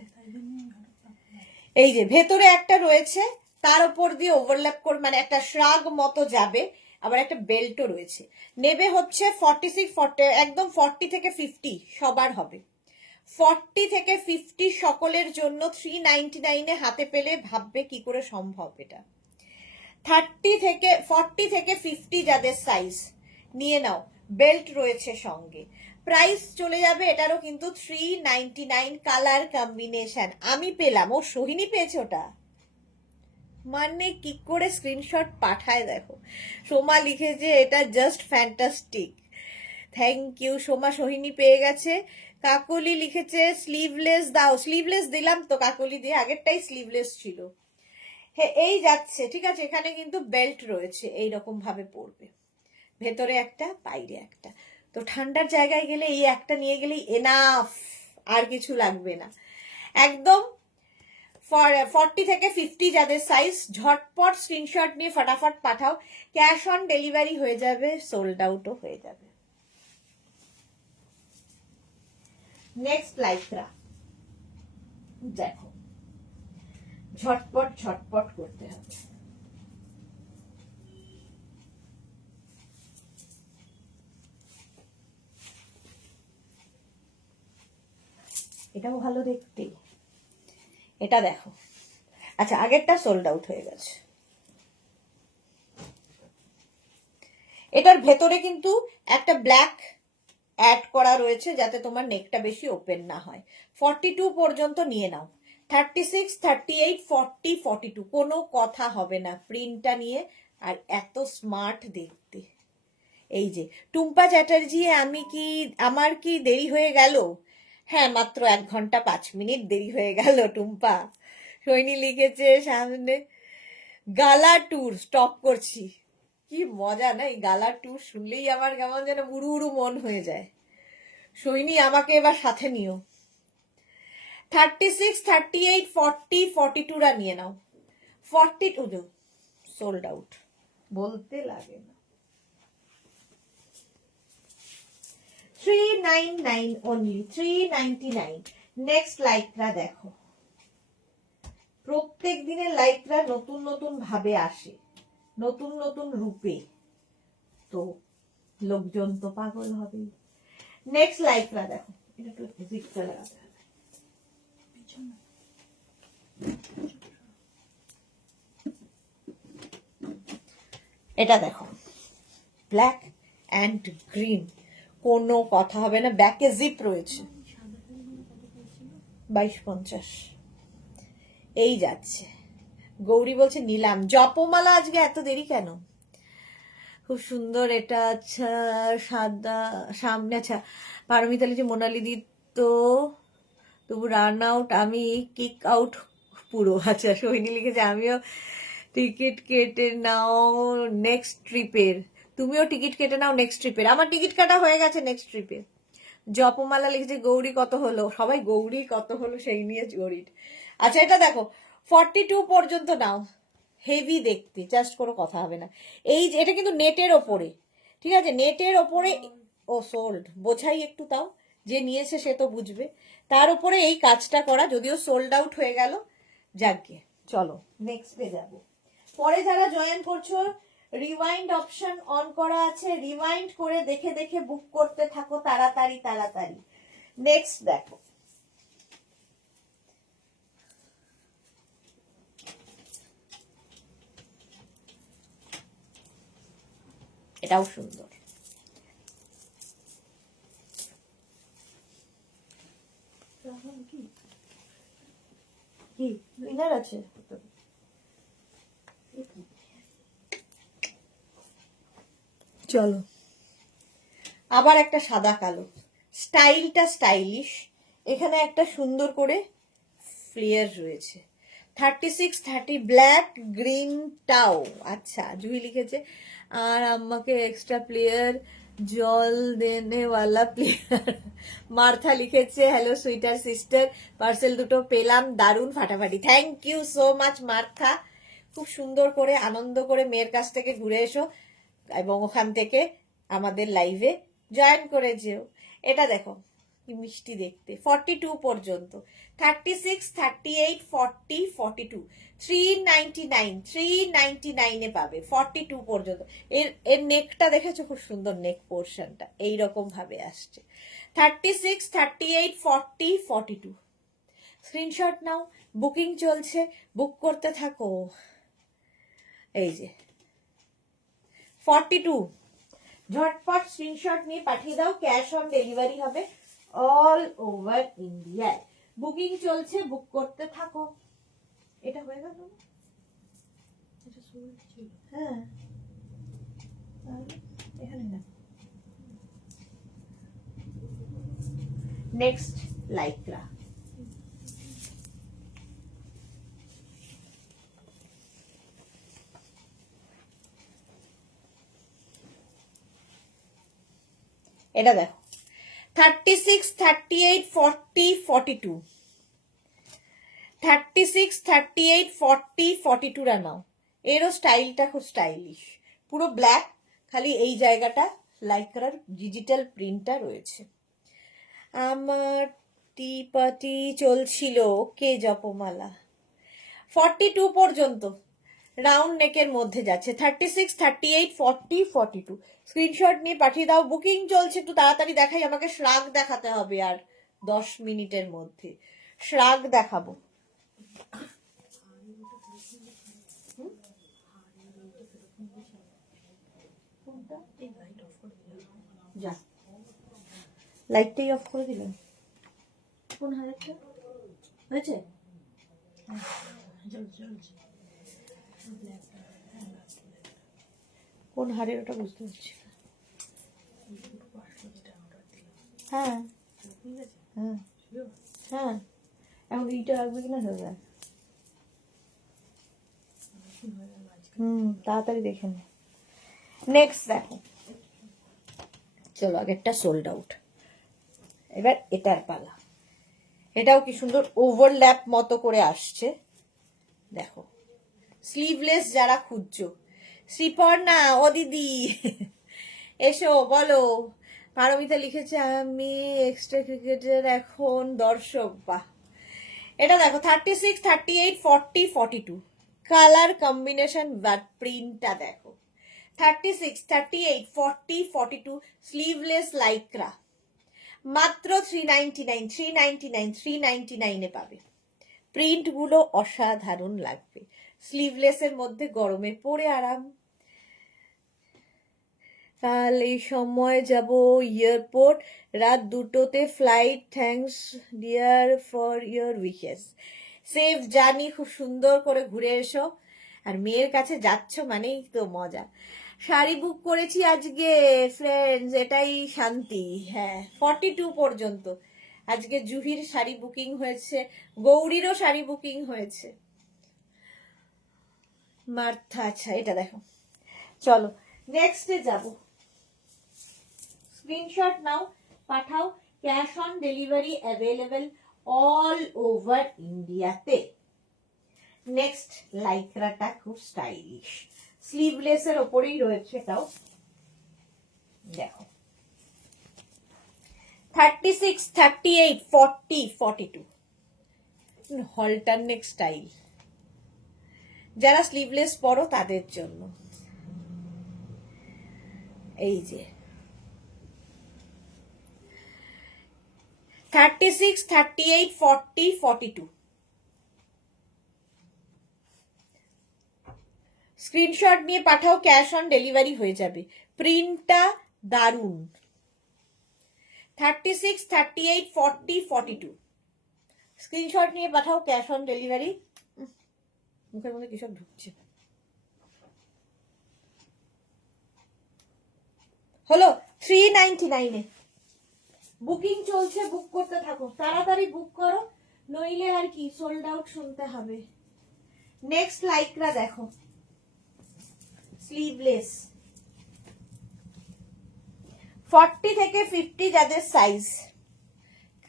এই যে ভেতরে একটা রয়েছে, তার উপর দিয়ে ওভারল্যাপ করে, মানে একটা শ্রাগ মতো যাবে, আবার একটা বেল্টও রয়েছে। নেবে হচ্ছে 46, 40, একদম 40 থেকে 50 সবার হবে। 40 থেকে 50 সকলের জন্য 399 হাতে পেলে ভাববে কি করে সম্ভব এটা। 40 থেকে 50 যাদের সাইজ নিয়ে নাও, বেল্ট রয়েছে সঙ্গে। প্রাইস চলে যাবে এটারও কিন্তু 399, কালার কম্বিনেশন আমি পেলাম, ও সোহিনী পেয়েছে ওটা, মানে কি করে স্ক্রিনশট পাঠায় দেখো। সোমা লিখেছে এটা just fantastic, thank you Soma. Sohini পেয়ে গেছে। কাকলি লিখেছে স্লিভলেস দাও, স্লিভলেস দিলাম তো কাকলি দিয়ে, আগেরটাই স্লিভলেস ছিল। হ্যাঁ এই যাচ্ছে, ঠিক আছে। এখানে কিন্তু বেল্ট রয়েছে, এইরকম ভাবে পড়বে, ভেতরে একটা বাইরে একটা। তো ঠান্ডার জায়গায় গেলে এই একটা নিয়ে গেলেই এনাফ, আর কিছু লাগবে না। একদম 40 থেকে 50 যাদের সাইজ, ঝটপট স্ক্রিনশট নিয়ে ফটাফট পাঠাও, ক্যাশ অন ডেলিভারি হয়ে যাবে, সোল্ড আউটও হয়ে যাবে। নেক্সট লাইক্রা দেখো, ঝটপট ঝটপট করতে হবে। এটাও ভালো দেখতে, এটা দেখো। আচ্ছা আগেরটা সোল্ড আউট হয়ে গেছে। এটার ভেতরে কিন্তু একটা ব্ল্যাক অ্যাড করা রয়েছে যাতে তোমার নেকটা বেশি ওপেন না হয়। 42 পর্যন্ত নিয়ে নাও। 36, 38, 40, 42 কোনো কথা হবে না প্রিন্টটা নিয়ে। আর এত স্মার্ট দেখতে। এই যে টুম্পা চ্যাটার্জি, আমার কি দেরি হয়ে গেল? হ্যাঁ মাত্র 1 ঘন্টা 5 মিনিট দেরি হয়ে গেল টুম্পা। সৈনী লিখেছে সামনে গালা ট্যুর স্টপ করছি। কি মজা না, এই গালা ট্যুর শুনলেই আমার কেমন যেন উড়ু উড়ু মন হয়ে যায়। সৈনী আমাকে এবার সাথে নিও। 36, 38, 40, 42 রা নিয়ে নাও। 42 সোল্ড আউট, বলতে লাগে না। 399 only, 399। নেক্সট লাইকরা দেখো, প্রত্যেক দিনের লাইকরা নতুন নতুন ভাবে আসে, নতুন নতুন রূপে, তো লোকজন তো পাগল হবে। নেক্সট লাইকরা দেখো, এটা একটু জিপটা লাগাতে হবে। এটা দেখো ব্ল্যাক অ্যান্ড গ্রিন, কোনো কথা হবে না, ব্যাকে জিপ রয়েছে। 2250 এই যাচ্ছে। গৌরী বলছে নিলাম। জপমালা আজকে এত দেরি কেন? খুব সুন্দর এটা। আচ্ছা সাদা সামনে, আচ্ছা পারমিতা লিখছে মোনালিদি তো তবু রান আউট, আমি কিক আউট পুরো। আচ্ছা সোহিনী লিখেছে আমিও টিকিট কেটে নাও নেক্সট ট্রিপের, তুমিও টিকিট কেটে নাও নেক্সট ট্রিপের। আমার টিকিট কাটা হয়ে গেছে নেক্সট ট্রিপে। জপমালা লিখেছে গৌরী কত হলো, সবাই গৌরী কত হলো সেই নিয়ে গৌরীর। আচ্ছা এটা দেখো 42 পর্যন্ত নাও, হেভি দেখতে, জাস্ট কোনো কথা হবে না। এই যে এটা কিন্তু নেটের ওপরে, ঠিক আছে, নেটের ওপরে। ও সোল্ড, বোঝাই একটু তাও, যে নিয়েছে সে তো বুঝবে। তার উপরে এই কাজটা করা, যদিও সোল্ড আউট হয়ে গেল, যাকে। চলো নেক্সট ডে যাবো। পরে যারা জয়েন করছো, রিওয়াইন্ড অপশন অন করা আছে, রিওয়াইন্ড করে দেখে দেখে বুক করতে থাকো তাড়াতাড়ি তাড়াতাড়ি। নেক্সট দেখো, এটাও সুন্দর। কি উইনার আছে? চলো আবার একটা সাদা কালো, স্টাইলটা স্টাইলিশ, এখানে একটা সুন্দর করে ফ্লেয়ার রয়েছে। 36 30 ব্ল্যাক গ্রিন টাও। আচ্ছা জুহি লিখেছে আর আমাকে এক্সট্রা প্লেয়ার জল দেনে ওয়ালা প্লেয়ার। মার্থা লিখেছে হ্যালো সুইটার সিস্টার, পার্সেল দুটো পেলাম, দারুণ ফাটাফাটি। Thank you so much Martha. খুব সুন্দর করে আনন্দ করে মেয়ের কাছ থেকে ঘুরে এসো এবং ওখান থেকে আমাদের লাইভে জয়েন করে যেও। এটা দেখো কি মিষ্টি দেখতে। 42 পর্যন্ত, 36 38 40 42, 399 399 এ পাবে 42 পর্যন্ত। এর নেকটা দেখেছো, খুব সুন্দর নেক পোর্শনটা এইরকম ভাবে আসছে। 36 38 40 42, স্ক্রিনশট নাও, বুকিং চলছে, বুক করতে থাকো। এই যে 42, ঝটপট স্ক্রিনশট নিয়ে পাঠিয়ে দাও, ক্যাশ অন ডেলিভারি হবে অল ওভার ইন্ডিয়ায়। বুকিং চলছে, বুক করতে থাকো। এটা হয়ে গেল না? হ্যাঁ এখানে না। নেক্সট লাইক্রা, এটা দেখো 36 38 40 42, 36 38 40 42 রা নাও। এরও স্টাইলটা খুব স্টাইলিশ, পুরো ব্ল্যাক, খালি এই জায়গাটা লাইক্রার ডিজিটাল প্রিন্টটা রয়েছে। আমার টি পার্টি চলছিল, কে জপমালা। 42 পর্যন্ত রাউন্ড নেকের মধ্যে যাচ্ছে। 36 38 40 42, স্ক্রিনশট নিয়ে পাঠিয়ে দাও, বুকিং চলছে। একটু তাড়াতাড়ি দেখাই, আমাকে শ্রাগ দেখাতে হবে আর 10 মিনিটের মধ্যে শ্রাগ দেখাবো। যা লাইটটাই অফ করে দিলেন। কোন হারেরটা হয়েছে? কোন হারের ওটা বুঝতে পারছি। হ্যাঁ হ্যাঁ হ্যাঁ, এখন এইটা রাখবে কিনা হয়ে যায়। তাড়াতাড়ি দেখে নে। নেক্সট দেখো, চলো আগেরটা সোল্ড আউট, এবার এটার পালা। এটাও কি সুন্দর ওভারল্যাপ মতো করে আসছে, দেখো। স্লিভলেস যারা খুঁজছো, শ্রীপর্ণা ও দিদি এসো বলো। পারমিতা লিখেছে আমি এক্সট্রা ক্রিকেটের এখন দর্শক। বাহ, এটা দেখো 36 38 40 42, কালার কম্বিনেশন বা প্রিন্টটা দেখো। 36 38 40 42, স্লিভলেস লাইক্রা, মাত্র 399 399 399 এ পাবে। প্রিন্টগুলো অসাধারণ লাগবে, স্লিভলেসের মধ্যে গরমে পরে আরাম। কাল এই সময় যাব এয়ারপোর্ট, রাত 2টোতে flight. Thanks dear for your wishes. Safe journey, খুব সুন্দর করে ঘুরে এসো। আর মেয়ের কাছে যাচ্ছ মানেই তো মজা। শাড়ি বুক করেছি আজকে ফ্রেন্ডস, এটাই শান্তি। হ্যাঁ 42 পর্যন্ত আজকে জুহির শাড়ি বুকিং হয়েছে, গৌরীরও শাড়ি বুকিং হয়েছে। মার্থা, আচ্ছা এটা দেখো। চলো নেক্সটে যাব, স্ক্রিনশট নাও, পাঠাও, cash on delivery available all over ইন্ডিয়াতে। নেক্সট লাইক্রাটা খুব স্টাইলিশ, স্লিভলেস এর ওপরেই রয়েছে, এটাও দেখো 36, 38, 40, 42 হলটারনেক স্টাইল, যারা স্লিভলেস পরো তাদের জন্য। এই যে 36, 38, 40, 42 স্ক্রিনশট নিয়ে পাঠাও, ক্যাশ অন ডেলিভারি হয়ে যাবে। প্রিন্টটা দারুন। 36, 38, 40, 42 স্ক্রিনশট নিয়ে পাঠাও, ক্যাশ অন ডেলিভারি। মুখের মধ্যে কিসব ঢুকছে। হলো 399 বুকিং চলছে, বুক করতে থাকো, তাড়াতাড়ি বুক করো, নইলে আর কি সোল্ড আউট শুনতে হবে। নেক্সট লাইক্রা দেখো, স্লিভলেস 40 থেকে 50 যাদের সাইজ,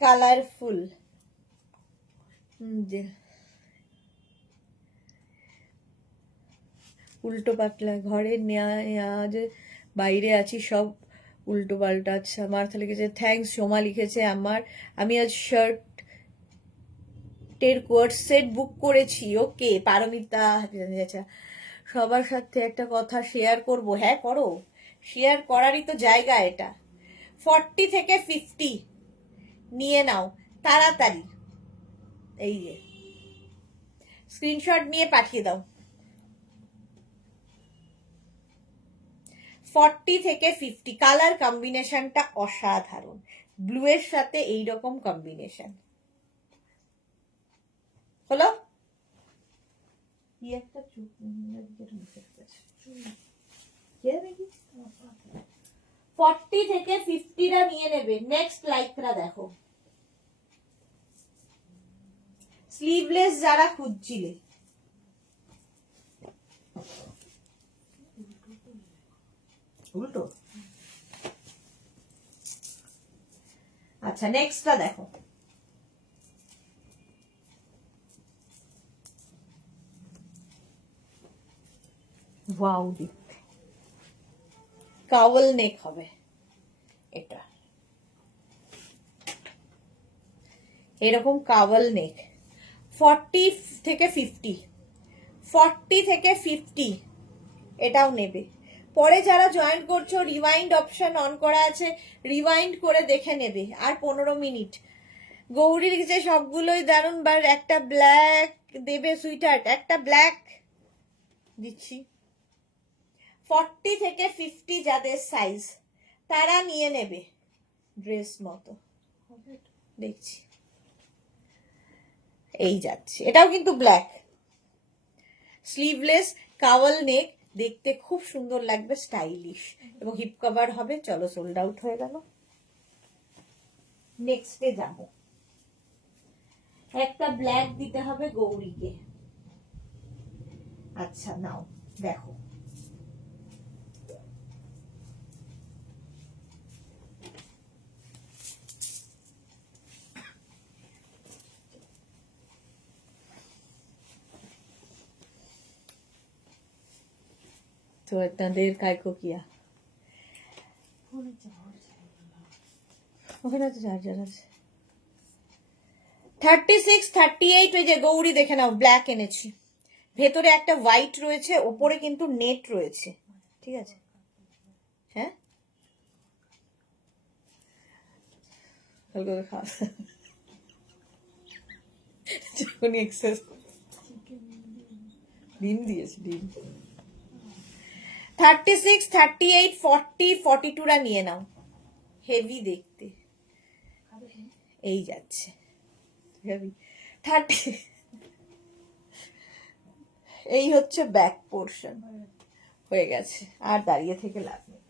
কালারফুল, উল্টো পাতলা, ঘরে আজ বাইরে আছি সব উল্টো পাল্টা। আচ্ছা, মার্থা লিখেছে থ্যাঙ্কস, সোমা লিখেছে আমি আজ শার্টের কোয়ার্ড সেট বুক করেছি। ওকে পারমিতা, আচ্ছা সবার সাথে একটা কথা শেয়ার করব। হ্যাঁ করো, শেয়ার করারই তো জায়গা এটা। 40 থেকে 50 নিয়ে নাও তাড়াতাড়ি, এই যে স্ক্রিনশট নিয়ে পাঠিয়ে দাও। 40 থেকে 50 কালার কম্বিনেশনটা অসাধারণ, ব্লু এর সাথে এইরকম কম্বিনেশন হলো। কি একটা 40 থেকে 50টা নিয়ে নেবে। নেক্সট লাইকরা দেখো, স্লিভলেস যারা খুঁজছিলে, উল্টো। আচ্ছা নেক্সটটা দেখো, ওয়াও, দেখতে কাওয়াল নেক হবে এটা, এরকম কাওয়াল নেক। 40 থেকে 50, 40 থেকে 50 এটাও নেবে। পরে যারা জয়েন করছো, রিওয়াইন্ড অপশন অন করা আছে, রিওয়াইন্ড করে দেখে নেবে। আর 15 মিনিট। গৌরী লিখেছে সবগুলোই দারুন, বার একটা ব্ল্যাক দেবে সুইটার, একটা ব্ল্যাক দিচ্ছি। 40 থেকে 50 যাদের সাইজ, তারা নিয়ে নেবে ড্রেস মতো। দেখছি এই যাচ্ছে, এটাও কিন্তু ব্ল্যাক, স্লিভলেস, কাওয়াল নেক, দেখতে খুব সুন্দর লাগবে, স্টাইলিশ, এবং হিপ কভার হবে। চলো সোল্ড আউট হয়ে গেল। নেক্সটে যাব, একটা ব্ল্যাক দিতে হবে গৌরীকে। আচ্ছা নাও দেখো, तो इतना देर काय को किया, ওখানে তো চার্জার আছে। 36, 38 ওই যে গৌরী দেখে নাও, ব্ল্যাক এনেছি, ভেতরে একটা হোয়াইট রয়েছে, ওপরে কিন্তু নেট রয়েছে, ঠিক আছে। হ্যাঁ হালকা খাওয়া যখন এক্সেস ডিম দিয়েছে, ডিম। 36, 38, 40, 42টা নিয়ে নাও, হেভি দেখতে, এই যাচ্ছে হেভি। 30 এই হচ্ছে ব্যাক পোর্শন, হয়ে গেছে, আর দাঁড়িয়ে থেকে লাভ নেই।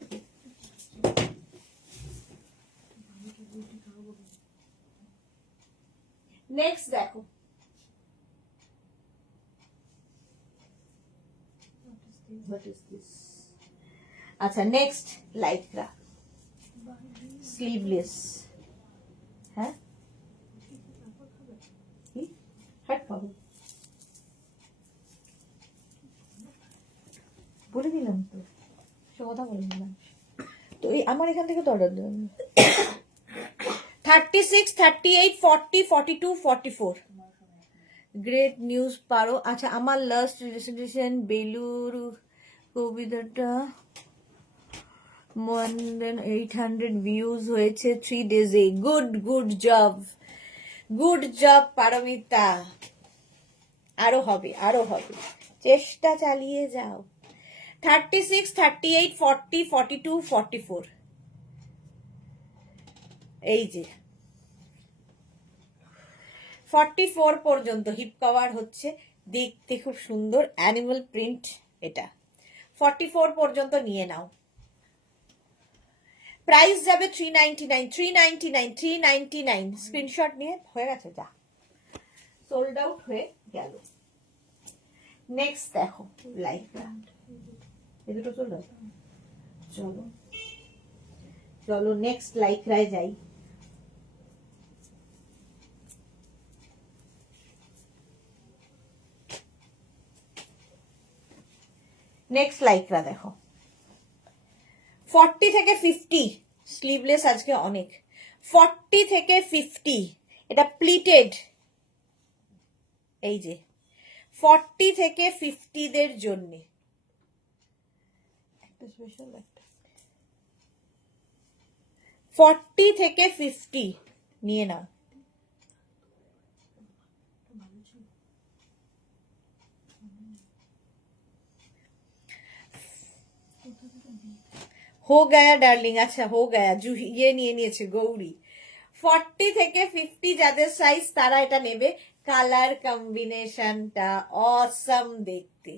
নেক্সট দেখো, আচ্ছা নেক্সট লাইক্রা স্লিভলেস। হ্যাঁ হাট পাবো বলে দিলাম তো, সে কথা বলে দিলাম তো। এই আমার এখান থেকে তো অর্ডার দেবেন। 36, 38, 40, 42, 44 গ্রেট নিউজ পারো। আচ্ছা আমার লাস্ট রেজিস্ট্রেশন বেলুর কবিতাটা 1800 ভিউজ হয়েছে 3 ডেজে। Good good job, good job Paramita. আরো হবে, আরো হবে, চেষ্টা চালিয়ে যাও। 36, 38, 40, 42, 44 এই যে 44 পর্যন্ত হিপ কভার হচ্ছে, দেখতে খুব সুন্দর অ্যানিমাল প্রিন্ট। এটা 44 পর্যন্ত নিয়ে নাও। প্রাইস যাবে 399, 399, 399। স্ক্রিনশট নিয়ে হয়ে গেছে, যা সোল্ড আউট হয়ে গেল। নেক্সট দেখো লাইক্রা, এই দুটো সোল্ড আউট। চলো চলো নেক্সট লাইক্রায় যাই। নেক্সট লাইক্রা দেখো 40 থেকে 50 স্লিভলেস আজকে অনেক। 40 থেকে 50 এটা প্লিটেড। এই যে 40 থেকে 50 দের জন্য একটা স্পেশাল, একটা 40 থেকে 50 নিয়ে নাও। हो गया डार्लिंग, अच्छा हो गया। জুহি ইয়ে নিয়ে নিয়েছে গৌরী। 40 থেকে 50 যাদের সাইজ তারা এটা নেবে। কালার কম্বিনেশনটা অসম দেখতে।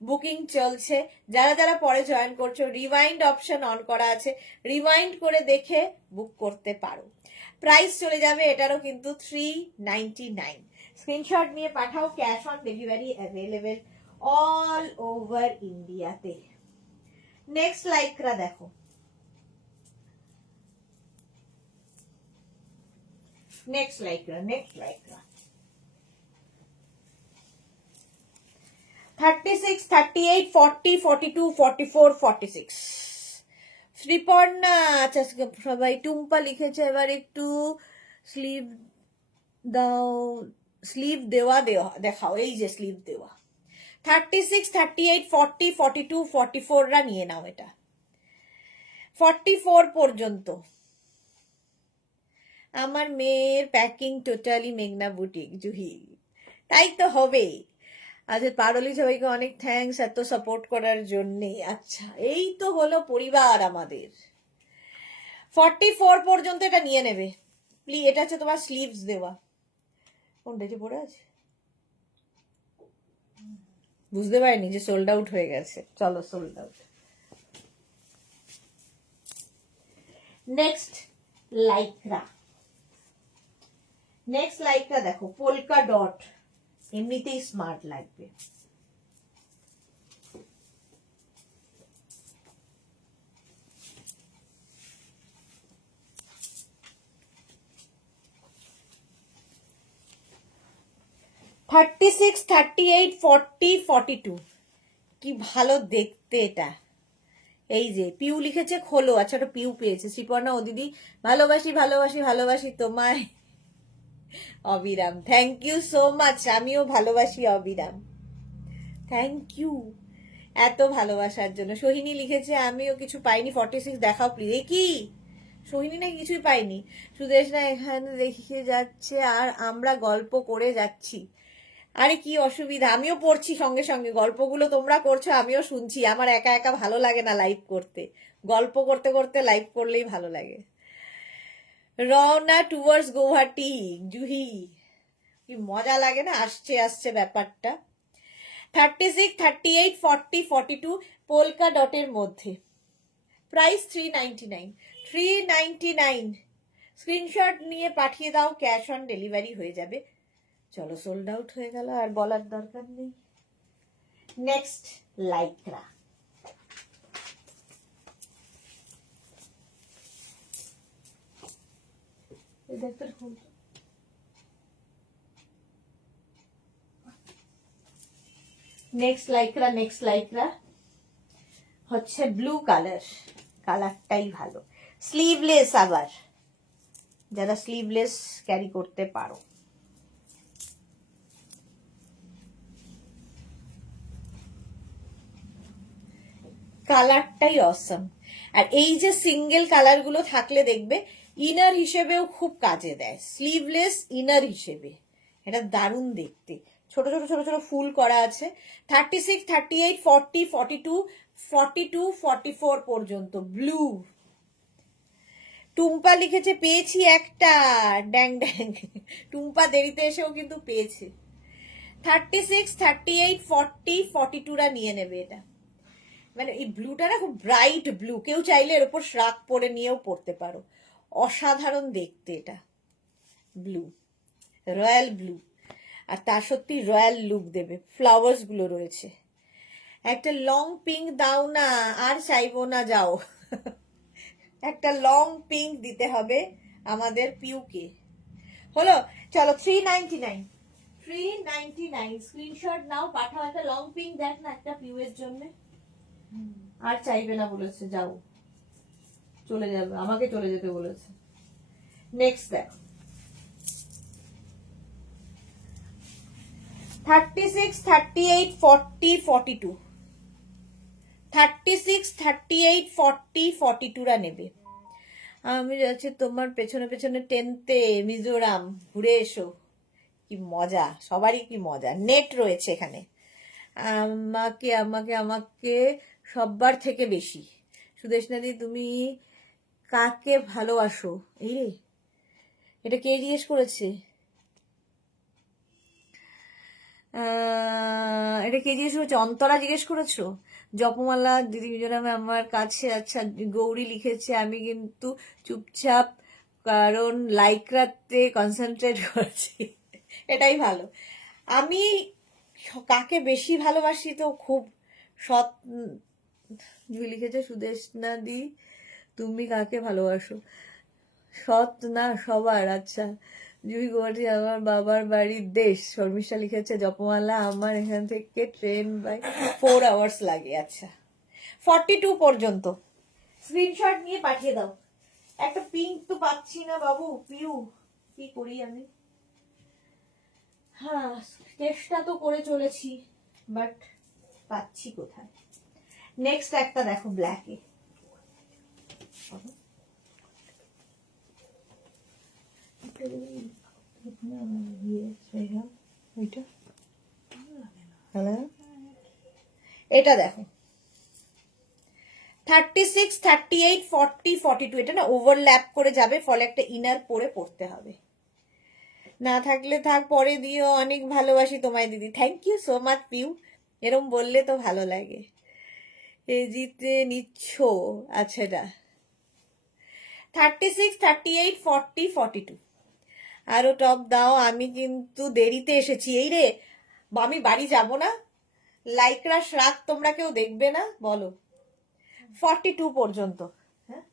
বুকিং চলছে, যারা যারা পরে জয়েন করছো রিওয়াইন্ড অপশন অন করা আছে, রিওয়াইন্ড করে দেখে বুক করতে পারো। প্রাইস চলে যাবে এটারও কিন্তু 399। স্ক্রিনশট নিয়ে পাঠাও, cash on delivery available all over ইন্ডিয়াতে। নেক্সট লাইক্রা দেখো, next Lycra, next Lycra 36, 38, 40, 42, 44, 46 Sriparna. আচ্ছা সবাই টুম্পা লিখেছে, এবার একটু স্লিভ দাও, স্লিভ দেওয়া দেওয়া দেখাও। এই যে স্লিভ দেওয়া 36, 38, 40, 42, 44 রা নিয়ে নাও। এটা 44 পর্যন্ত। আমার মেয়ের প্যাকিং টোটালি মেঘনা বুটিক। জুহি তাই তো হবে। আচ্ছা পারলি, সবাইকে অনেক থ্যাঙ্কস এত সাপোর্ট করার জন্যে। আচ্ছা এই তো হলো পরিবার আমাদের। 44 পর্যন্ত এটা নিয়ে নেবে প্লিজ। এটা হচ্ছে তোমার স্লিভস দেওয়া। কোনটা যে পড়ে আছে বুঝতে পারিনি যে সোল্ড আউট হয়ে গেছে। চলো sold out. Next Lycra, next Lycra দেখো পোলকা ডট, এমনিতেই স্মার্ট লাগবে। থার্টি সিক্স, 38, 40, 42 কি ভালো দেখতে এটা। এই যে পিউ লিখেছে খোলো। আচ্ছা ওটা পিউ পেয়েছে। শ্রীপর্ণা, ও দিদি ভালোবাসি ভালোবাসি ভালোবাসি তোমায়। অবিরাম, থ্যাংক ইউ সো মাচ। আমিও ভালোবাসি অবিরাম, থ্যাংক ইউ এত ভালোবাসার জন্য। সোহিনী লিখেছে আমিও কিছু পাইনি। 46 দেখাও প্লিজ। এ কি সোহিনী না কিছুই পাইনি। সুদেশ না এখানে দেখিয়ে যাচ্ছে আর আমরা গল্প করে যাচ্ছি। আরে কি অসুবিধা, আমিও পড়ছি সঙ্গে সঙ্গে। গল্পগুলো তোমরা করছো আমিও শুনছি। আমার একা একা ভালো লাগে না লাইভ করতে, গল্প করতে করতে লাইভ করলেই ভালো লাগে। রওনা টুয়ার্ডস গৌহাটি। জুহি কি মজা লাগে না, আসছে আসছে ব্যাপারটা। 36, 38, 40, 42 পোলকা ডটের মধ্যে। প্রাইস 399, 399। স্ক্রিনশট নিয়ে পাঠিয়ে দাও, ক্যাশ অন ডেলিভারি হয়ে যাবে। চলো সোল্ড আউট হয়ে গেল, আর বলার দরকার নেই। নেক্সট লাইক্রা, নেক্সট লাইক্রা হচ্ছে ব্লু কালার, কালারটাই ভালো, স্লিভলেস, আবার যারা স্লিভলেস ক্যারি করতে পারো। কালারটাই অসম। আর এই যে সিঙ্গেল কালার গুলো থাকলে দেখবে ইনার হিসেবেও খুব কাজে দেয়, স্লিভলেস ইনার হিসেবে এটা দারুণ দেখতে। ছোট ছোট ছোট ছোট ফুল করা আছে। 36, 38, 40, 42, 42, 44 পর্যন্ত ব্লু। টুম্পা লিখেছে পেয়েছি একটা, ড্যাং ড্যাং। টুম্পা দেরিতে এসেও কিন্তু পেয়েছে। 36, 38, 40, 42রা নিয়ে নেবে এটা। মানে এই ব্লুটা না খুব ব্রাইট ব্লু, কেউ চাইলে এর উপর শ্রাগ পরে নিয়েও পড়তে পারো, অসাধারণ দেখতে এটা ব্লু, রয়্যাল ব্লু। আর তার সত্যি রয়্যাল লুক দেবে, ফ্লাওয়ার্স গুলো রয়েছে। একটা লং পিঙ্ক দাও না, আর চাইবো না, যাও। একটা লং পিঙ্ক দিতে হবে আমাদের পিউকে। হলো, চলো 399, 399 স্ক্রিনশট নাও, পাঠাও। একটা লং পিঙ্ক দেখ না একটা পিউয়ের জন্য। আর চাইবে না বলেছে, যাও, চলে যাবে, আমাকে চলে যেতে বলেছে। নেক্সট দেখো 36, 38, 40, 42, 36, 38, 40, 42রা নেবে। আমি যাচ্ছি তোমার পেছনে পেছনে টেনতে, মিজোরাম ঘুরে এসো। কি মজা, সবারই কি মজা। নেট রয়েছে এখানে। আমাকে আমাকে আমাকে সবার থেকে বেশি। সুদেশনাদি তুমি কাকে ভালোবাসো? এই রে, এটা কে জিজ্ঞেস করেছে? এটা কে জিজ্ঞেস করেছে? অন্তরা জিজ্ঞেস করেছো? জপমালা দিদি মিজোরামে আমার কাছে। আচ্ছা, গৌরী লিখেছে আমি কিন্তু চুপচাপ, কারণ লাইক্রাতে কনসেন্ট্রেট করছি। এটাই ভালো। আমি কাকে বেশি ভালোবাসি তো খুব সৎ। জুই লিখেছে সুদেশনা দি তুমি কাকে ভালোবাসো? সৎ না সবার। আচ্ছা, জুই গুয়াহাটি আমার বাবার বাড়ির দেশ। শর্মিষ্ঠা লিখেছে জপমালা আমার এখান থেকে ট্রেন বাই 4 আওয়ার্স লাগে। আচ্ছা, 42 পর্যন্ত স্ক্রিনশট নিয়ে পাঠিয়ে দাও। একটা পিঙ্ক তো পাচ্ছি না বাবু, পিউ কি করি আমি? হ্যাঁ, চেষ্টা তো করে চলেছি, বাট পাচ্ছি কোথায়। নেক্সট একটা দেখো ব্ল্যাকে। এটা দেখো 36, 38, 40, 42, এটা না ওভারল্যাপ করে যাবে, ফলে একটা ইনার পরে পড়তে হবে। না থাকলে থাক, পরে দিও, অনেক ভালোবাসি তোমায় দিদি। Thank you so much Piu, এরম বললে তো ভালো লাগে। এ জিতে নিচ্ছ। আচ্ছা, এটা 36, 38, 40, 42। আরো টপ দাও, আমি কিন্তু দেরিতে এসেছি। এই রে, আমি বাড়ি যাব না, লাইকরা শ্রাগ তোমরা কেউ দেখবে না বলো? 42 পর্যন্ত। হ্যাঁ,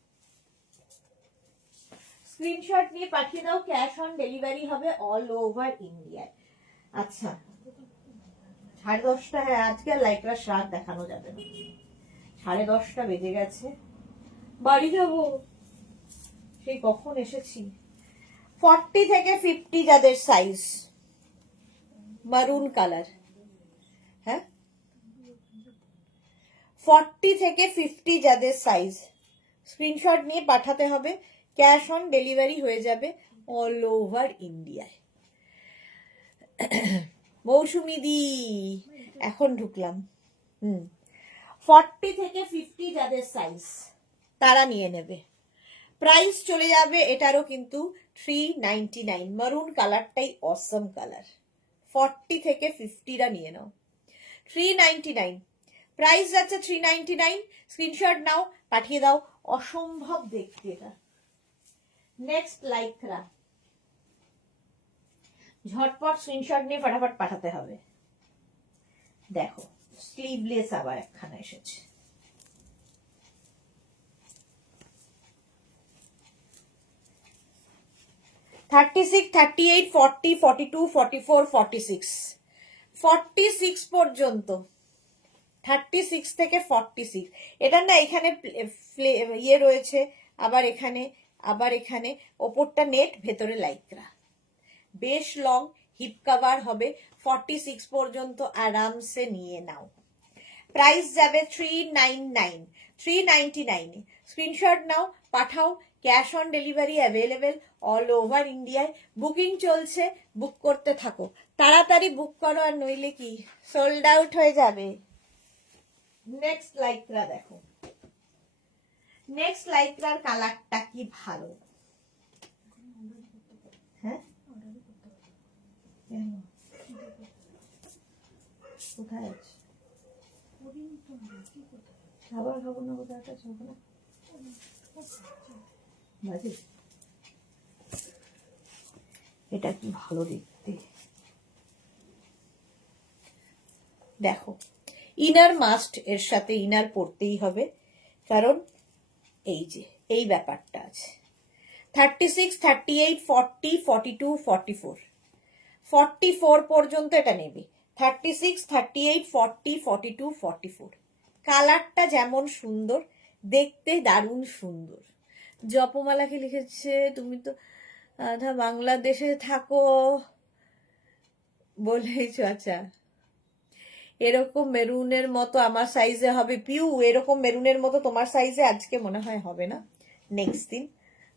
স্ক্রিনশট নিয়ে পাঠিয়ে দাও, ক্যাশ অন ডেলিভারি হবে অল ওভার ইন্ডিয়ায়। আচ্ছা, 10:30। হ্যাঁ, আজকে লাইকরা শ্রাগ দেখানো যাবে না, 10:30 বেজে গেছে, বাড়ি যাব, সেই কখন এসেছি। 40 থেকে 50 যাদের সাইজ, মারুন কালার। হ্যাঁ, 40 থেকে 50 যাদের সাইজ, স্ক্রিনশট নিয়ে পাঠাতে হবে, ক্যাশ অন ডেলিভারি হয়ে যাবে অল ওভার ইন্ডিয়ায়। মৌসুমি দি এখন ঢুকলাম। 40 থেকে 50 যাদের সাইজ তারা নিয়ে নেবে। প্রাইস চলে যাবে এটারও কিন্তু 399। মারুন কালারটাই অসম কালার। 40 থেকে 50রা নিয়ে নাও, 399 প্রাইস যাচ্ছে। 399 স্ক্রিনশট নাও, পাঠিয়ে দাও। অসম্ভব দেখতে এটা। নেক্সট লাইকরা, ঝটপট স্ক্রিনশট নিয়ে ফটাফট পাঠাতে হবে। দেখো স্লিভলেস আবার একখানা এসেছে। 36, 38, 40, 42, 44, 46, 46 পর্যন্ত, 36 থেকে 46। এটা না এখানে ইয়ে রয়েছে, আবার এখানে, আবার এখানে, ওপরটা নেট, ভেতরে লাইক্রা, বেশ লং, হিপ কাভার হবে। 46 পর্যন্ত আরামসে নিয়ে নাও। প্রাইস যাবে 399, 399। স্ক্রিনশট নাও, পাঠাও, cash on delivery available all over ইন্ডিয়ায়। বুকিং চলছে, বুক করতে থাকো, তাড়াতাড়ি বুক করো, আর নইলে কি সোল্ড আউট হয়ে যাবে। নেক্সট লাইক্রা দেখো, নেক্সট লাইক্রার কালারটা কি ভালো। হ্যাঁ, কোথায় আছে? খাবার খাবো না, কোথায় আছে ওখানে? এটা কি ভালো দেখতে, দেখো। ইনার মাস্ট, এর সাথে ইনার পরতেই হবে, কারণ এই যে এই ব্যাপারটা আছে। 36, 38, 40, 42, 44, 44 পর্যন্ত এটা নেবে। 36, 38, 40, 42, 44। কালারটা যেমন সুন্দর, দেখতে দারুণ সুন্দর। জপমালাকে লিখেছে, তুমি তো আধা বাংলাদেশে থাকো বলেইছ। আচ্ছা, এরকম মেরুনের মতো আমার সাইজে হবে পিউ, এরকম মেরুনের মতো তোমার সাইজে আজকে মনে হয় হবে না, নেক্সট দিন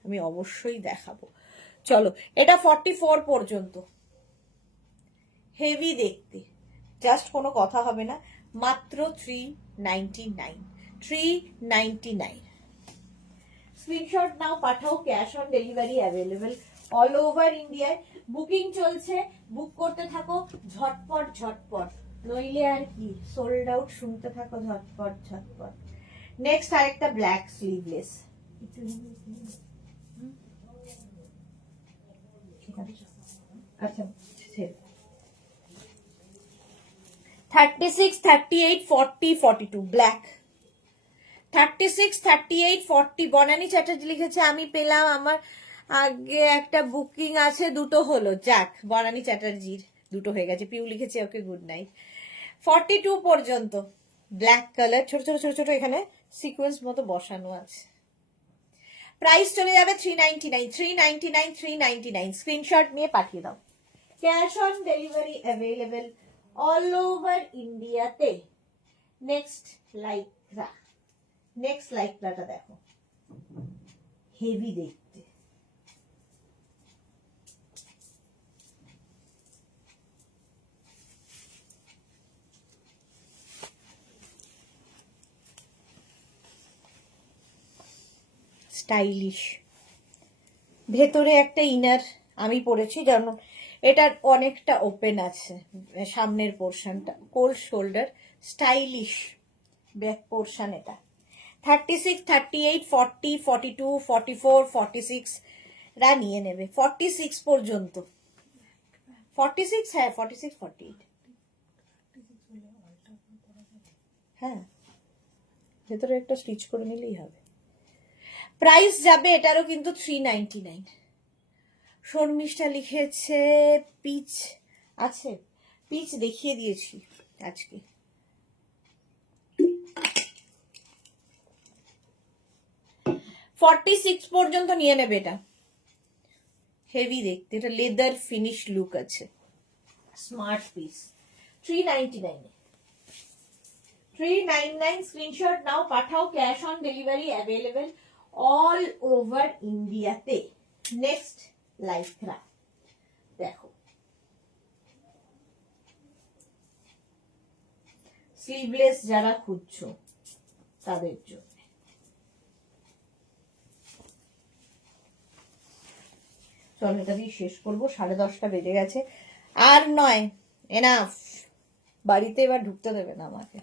আমি অবশ্যই দেখাবো। চলো, এটা 44 পর্যন্ত, হেভি দেখতে, জাস্ট কোনো কথা হবে না, মাত্র 399, 399। স্ক্রিনশট নাও, পাঠাও, cash on delivery available all over ইন্ডিয়ায়। বুকিং চলছে, বুক করতে থাকো ঝটপট ঝটপট, নইলে আর কি সোল্ড আউট শুনতে থাকো ঝটপট ঝটপট। নেক্সট আরেকটা ব্ল্যাক স্লিভলেস, আচ্ছা 36, 38, 40, 42 ব্ল্যাক। 36, 38, 40 বনানী চ্যাটার্জি লিখেছে, আমি পেলাম, আমার আগে একটা বুকিং আছে, দুটো হলো, যাক বনানী চ্যাটার্জির দুটো হয়ে গেছে। পিউ লিখেছে, ওকে গুড নাইট। 42 পর্যন্ত ব্ল্যাক কালার, ছোট ছোট ছোট ছোট এখানে সিকোয়েন্স মতো বসানো আছে। প্রাইস চলে যাবে 399, 399, 399। স্ক্রিনশট নিয়ে পাঠিয়ে দাও, cash on delivery available all over ইন্ডিয়াতে। নেক্সট লাইক্রা, নেক্সট লাইক্রাটা দেখো, হেভি দেখতে, স্টাইলিশ, ভেতরে একটা ইনার আমি পরেছি, যেমন এটার অনেকটা ওপেন আছে সামনের পোর্শনটা, কোল শোল্ডার, স্টাইলিশ ব্যাক পোর্শন এটা। 36, 38, 40, 42, 44, 46 রা নিয়ে নেবে। 46 পর্যন্ত, 46, হ্যাঁ 46, 48, হ্যাঁ ভেতরে একটা স্টিচ করে নিলেই হবে। প্রাইস যাবে এটারও কিন্তু 399। শর্মিষ্ঠা লিখেছে পিচ আছে, পিচ দেখিয়ে দিয়েছি আজকে। ফর্টি সিক্স পর্যন্ত নিয়ে নেবে এটা, হেভি দেখতে, এটা লেদার ফিনিশ লুক আছে, স্মার্ট পিস। 399, 399। স্ক্রিনশট নাও, পাঠাও, cash on delivery available all over ইন্ডিয়াতে। নেক্সট লাইক্রা দেখো, স্লিভলেস যারা খুঁজছো তাদের জন্য। চল এটা দিয়ে শেষ করবো, 10:30 বেজে গেছে, আর নয়, এনাফ, বাড়িতে এবার ঢুকতে দেবে না আমাকে।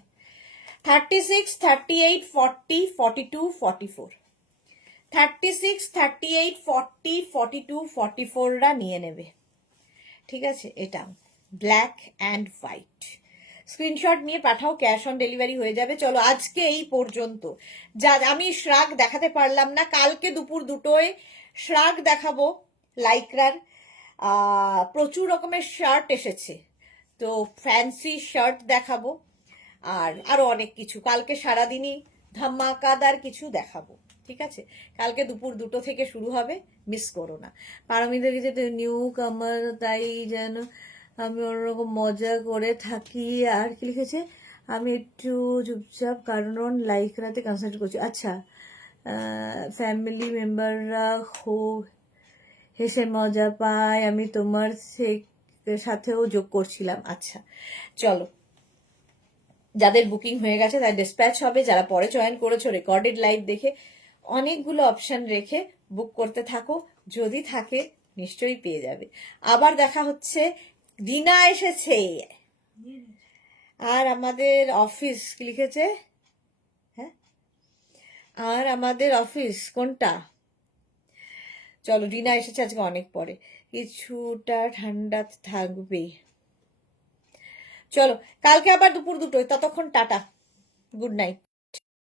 36, 38, 40, 42, 44, 36, 38, 40, 42, 44 রা নিয়ে নেবে, ঠিক আছে। এটা ব্ল্যাক অ্যান্ড হোয়াইট। স্ক্রিনশট নিয়ে পাঠাও, ক্যাশ অন ডেলিভারি হয়ে যাবে। চলো আজকে এই পর্যন্ত, যা আমি শ্রাগ দেখাতে পারলাম না, কালকে দুপুর 2টোয় শ্রাগ দেখাবো, লাইক্রার প্রচুর রকমের শার্ট এসেছে, তো ফ্যান্সি শার্ট দেখাবো, আর আরো অনেক কিছু। কালকে সারাদিনই ধামাকাদার কিছু দেখাবো, ঠিক আছে? কালকে দুপুর 2টো থেকে শুরু হবে, মিস করো না। পারমিতা লিখেছে নিউ কামার, তাই যেন আমি অন্যরকম মজা করে থাকি। আর কি লিখেছে, আমি একটু চুপচাপ কারণ লাইকরাতে কনসেন্ট্রেট করছি। আচ্ছা, ফ্যামিলি মেম্বাররা হেসে মজা পায়, আমি তোমার সাথেও যোগ করছিলাম। আচ্ছা চলো, যাদের বুকিং হয়ে গেছে তার ডিসপ্যাচ হবে, যারা পরে জয়েন করেছো রেকর্ডেড লাইভ দেখে অনেকগুলো অপশন রেখে বুক করতে থাকো, যদি থাকে নিশ্চয়ই পেয়ে যাবে। আবার দেখা হচ্ছে। ডিনা এসেছে, আর আমাদের অফিস কি লিখেছে, হ্যাঁ, আর আমাদের অফিস কোনটা, চলো ডিনা এসেছে আজকে অনেক পরে, কিছুটা ঠান্ডা থাকবে। চলো কালকে আবার দুপুর 2টোয়, ততক্ষণ টাটা, গুড নাইট।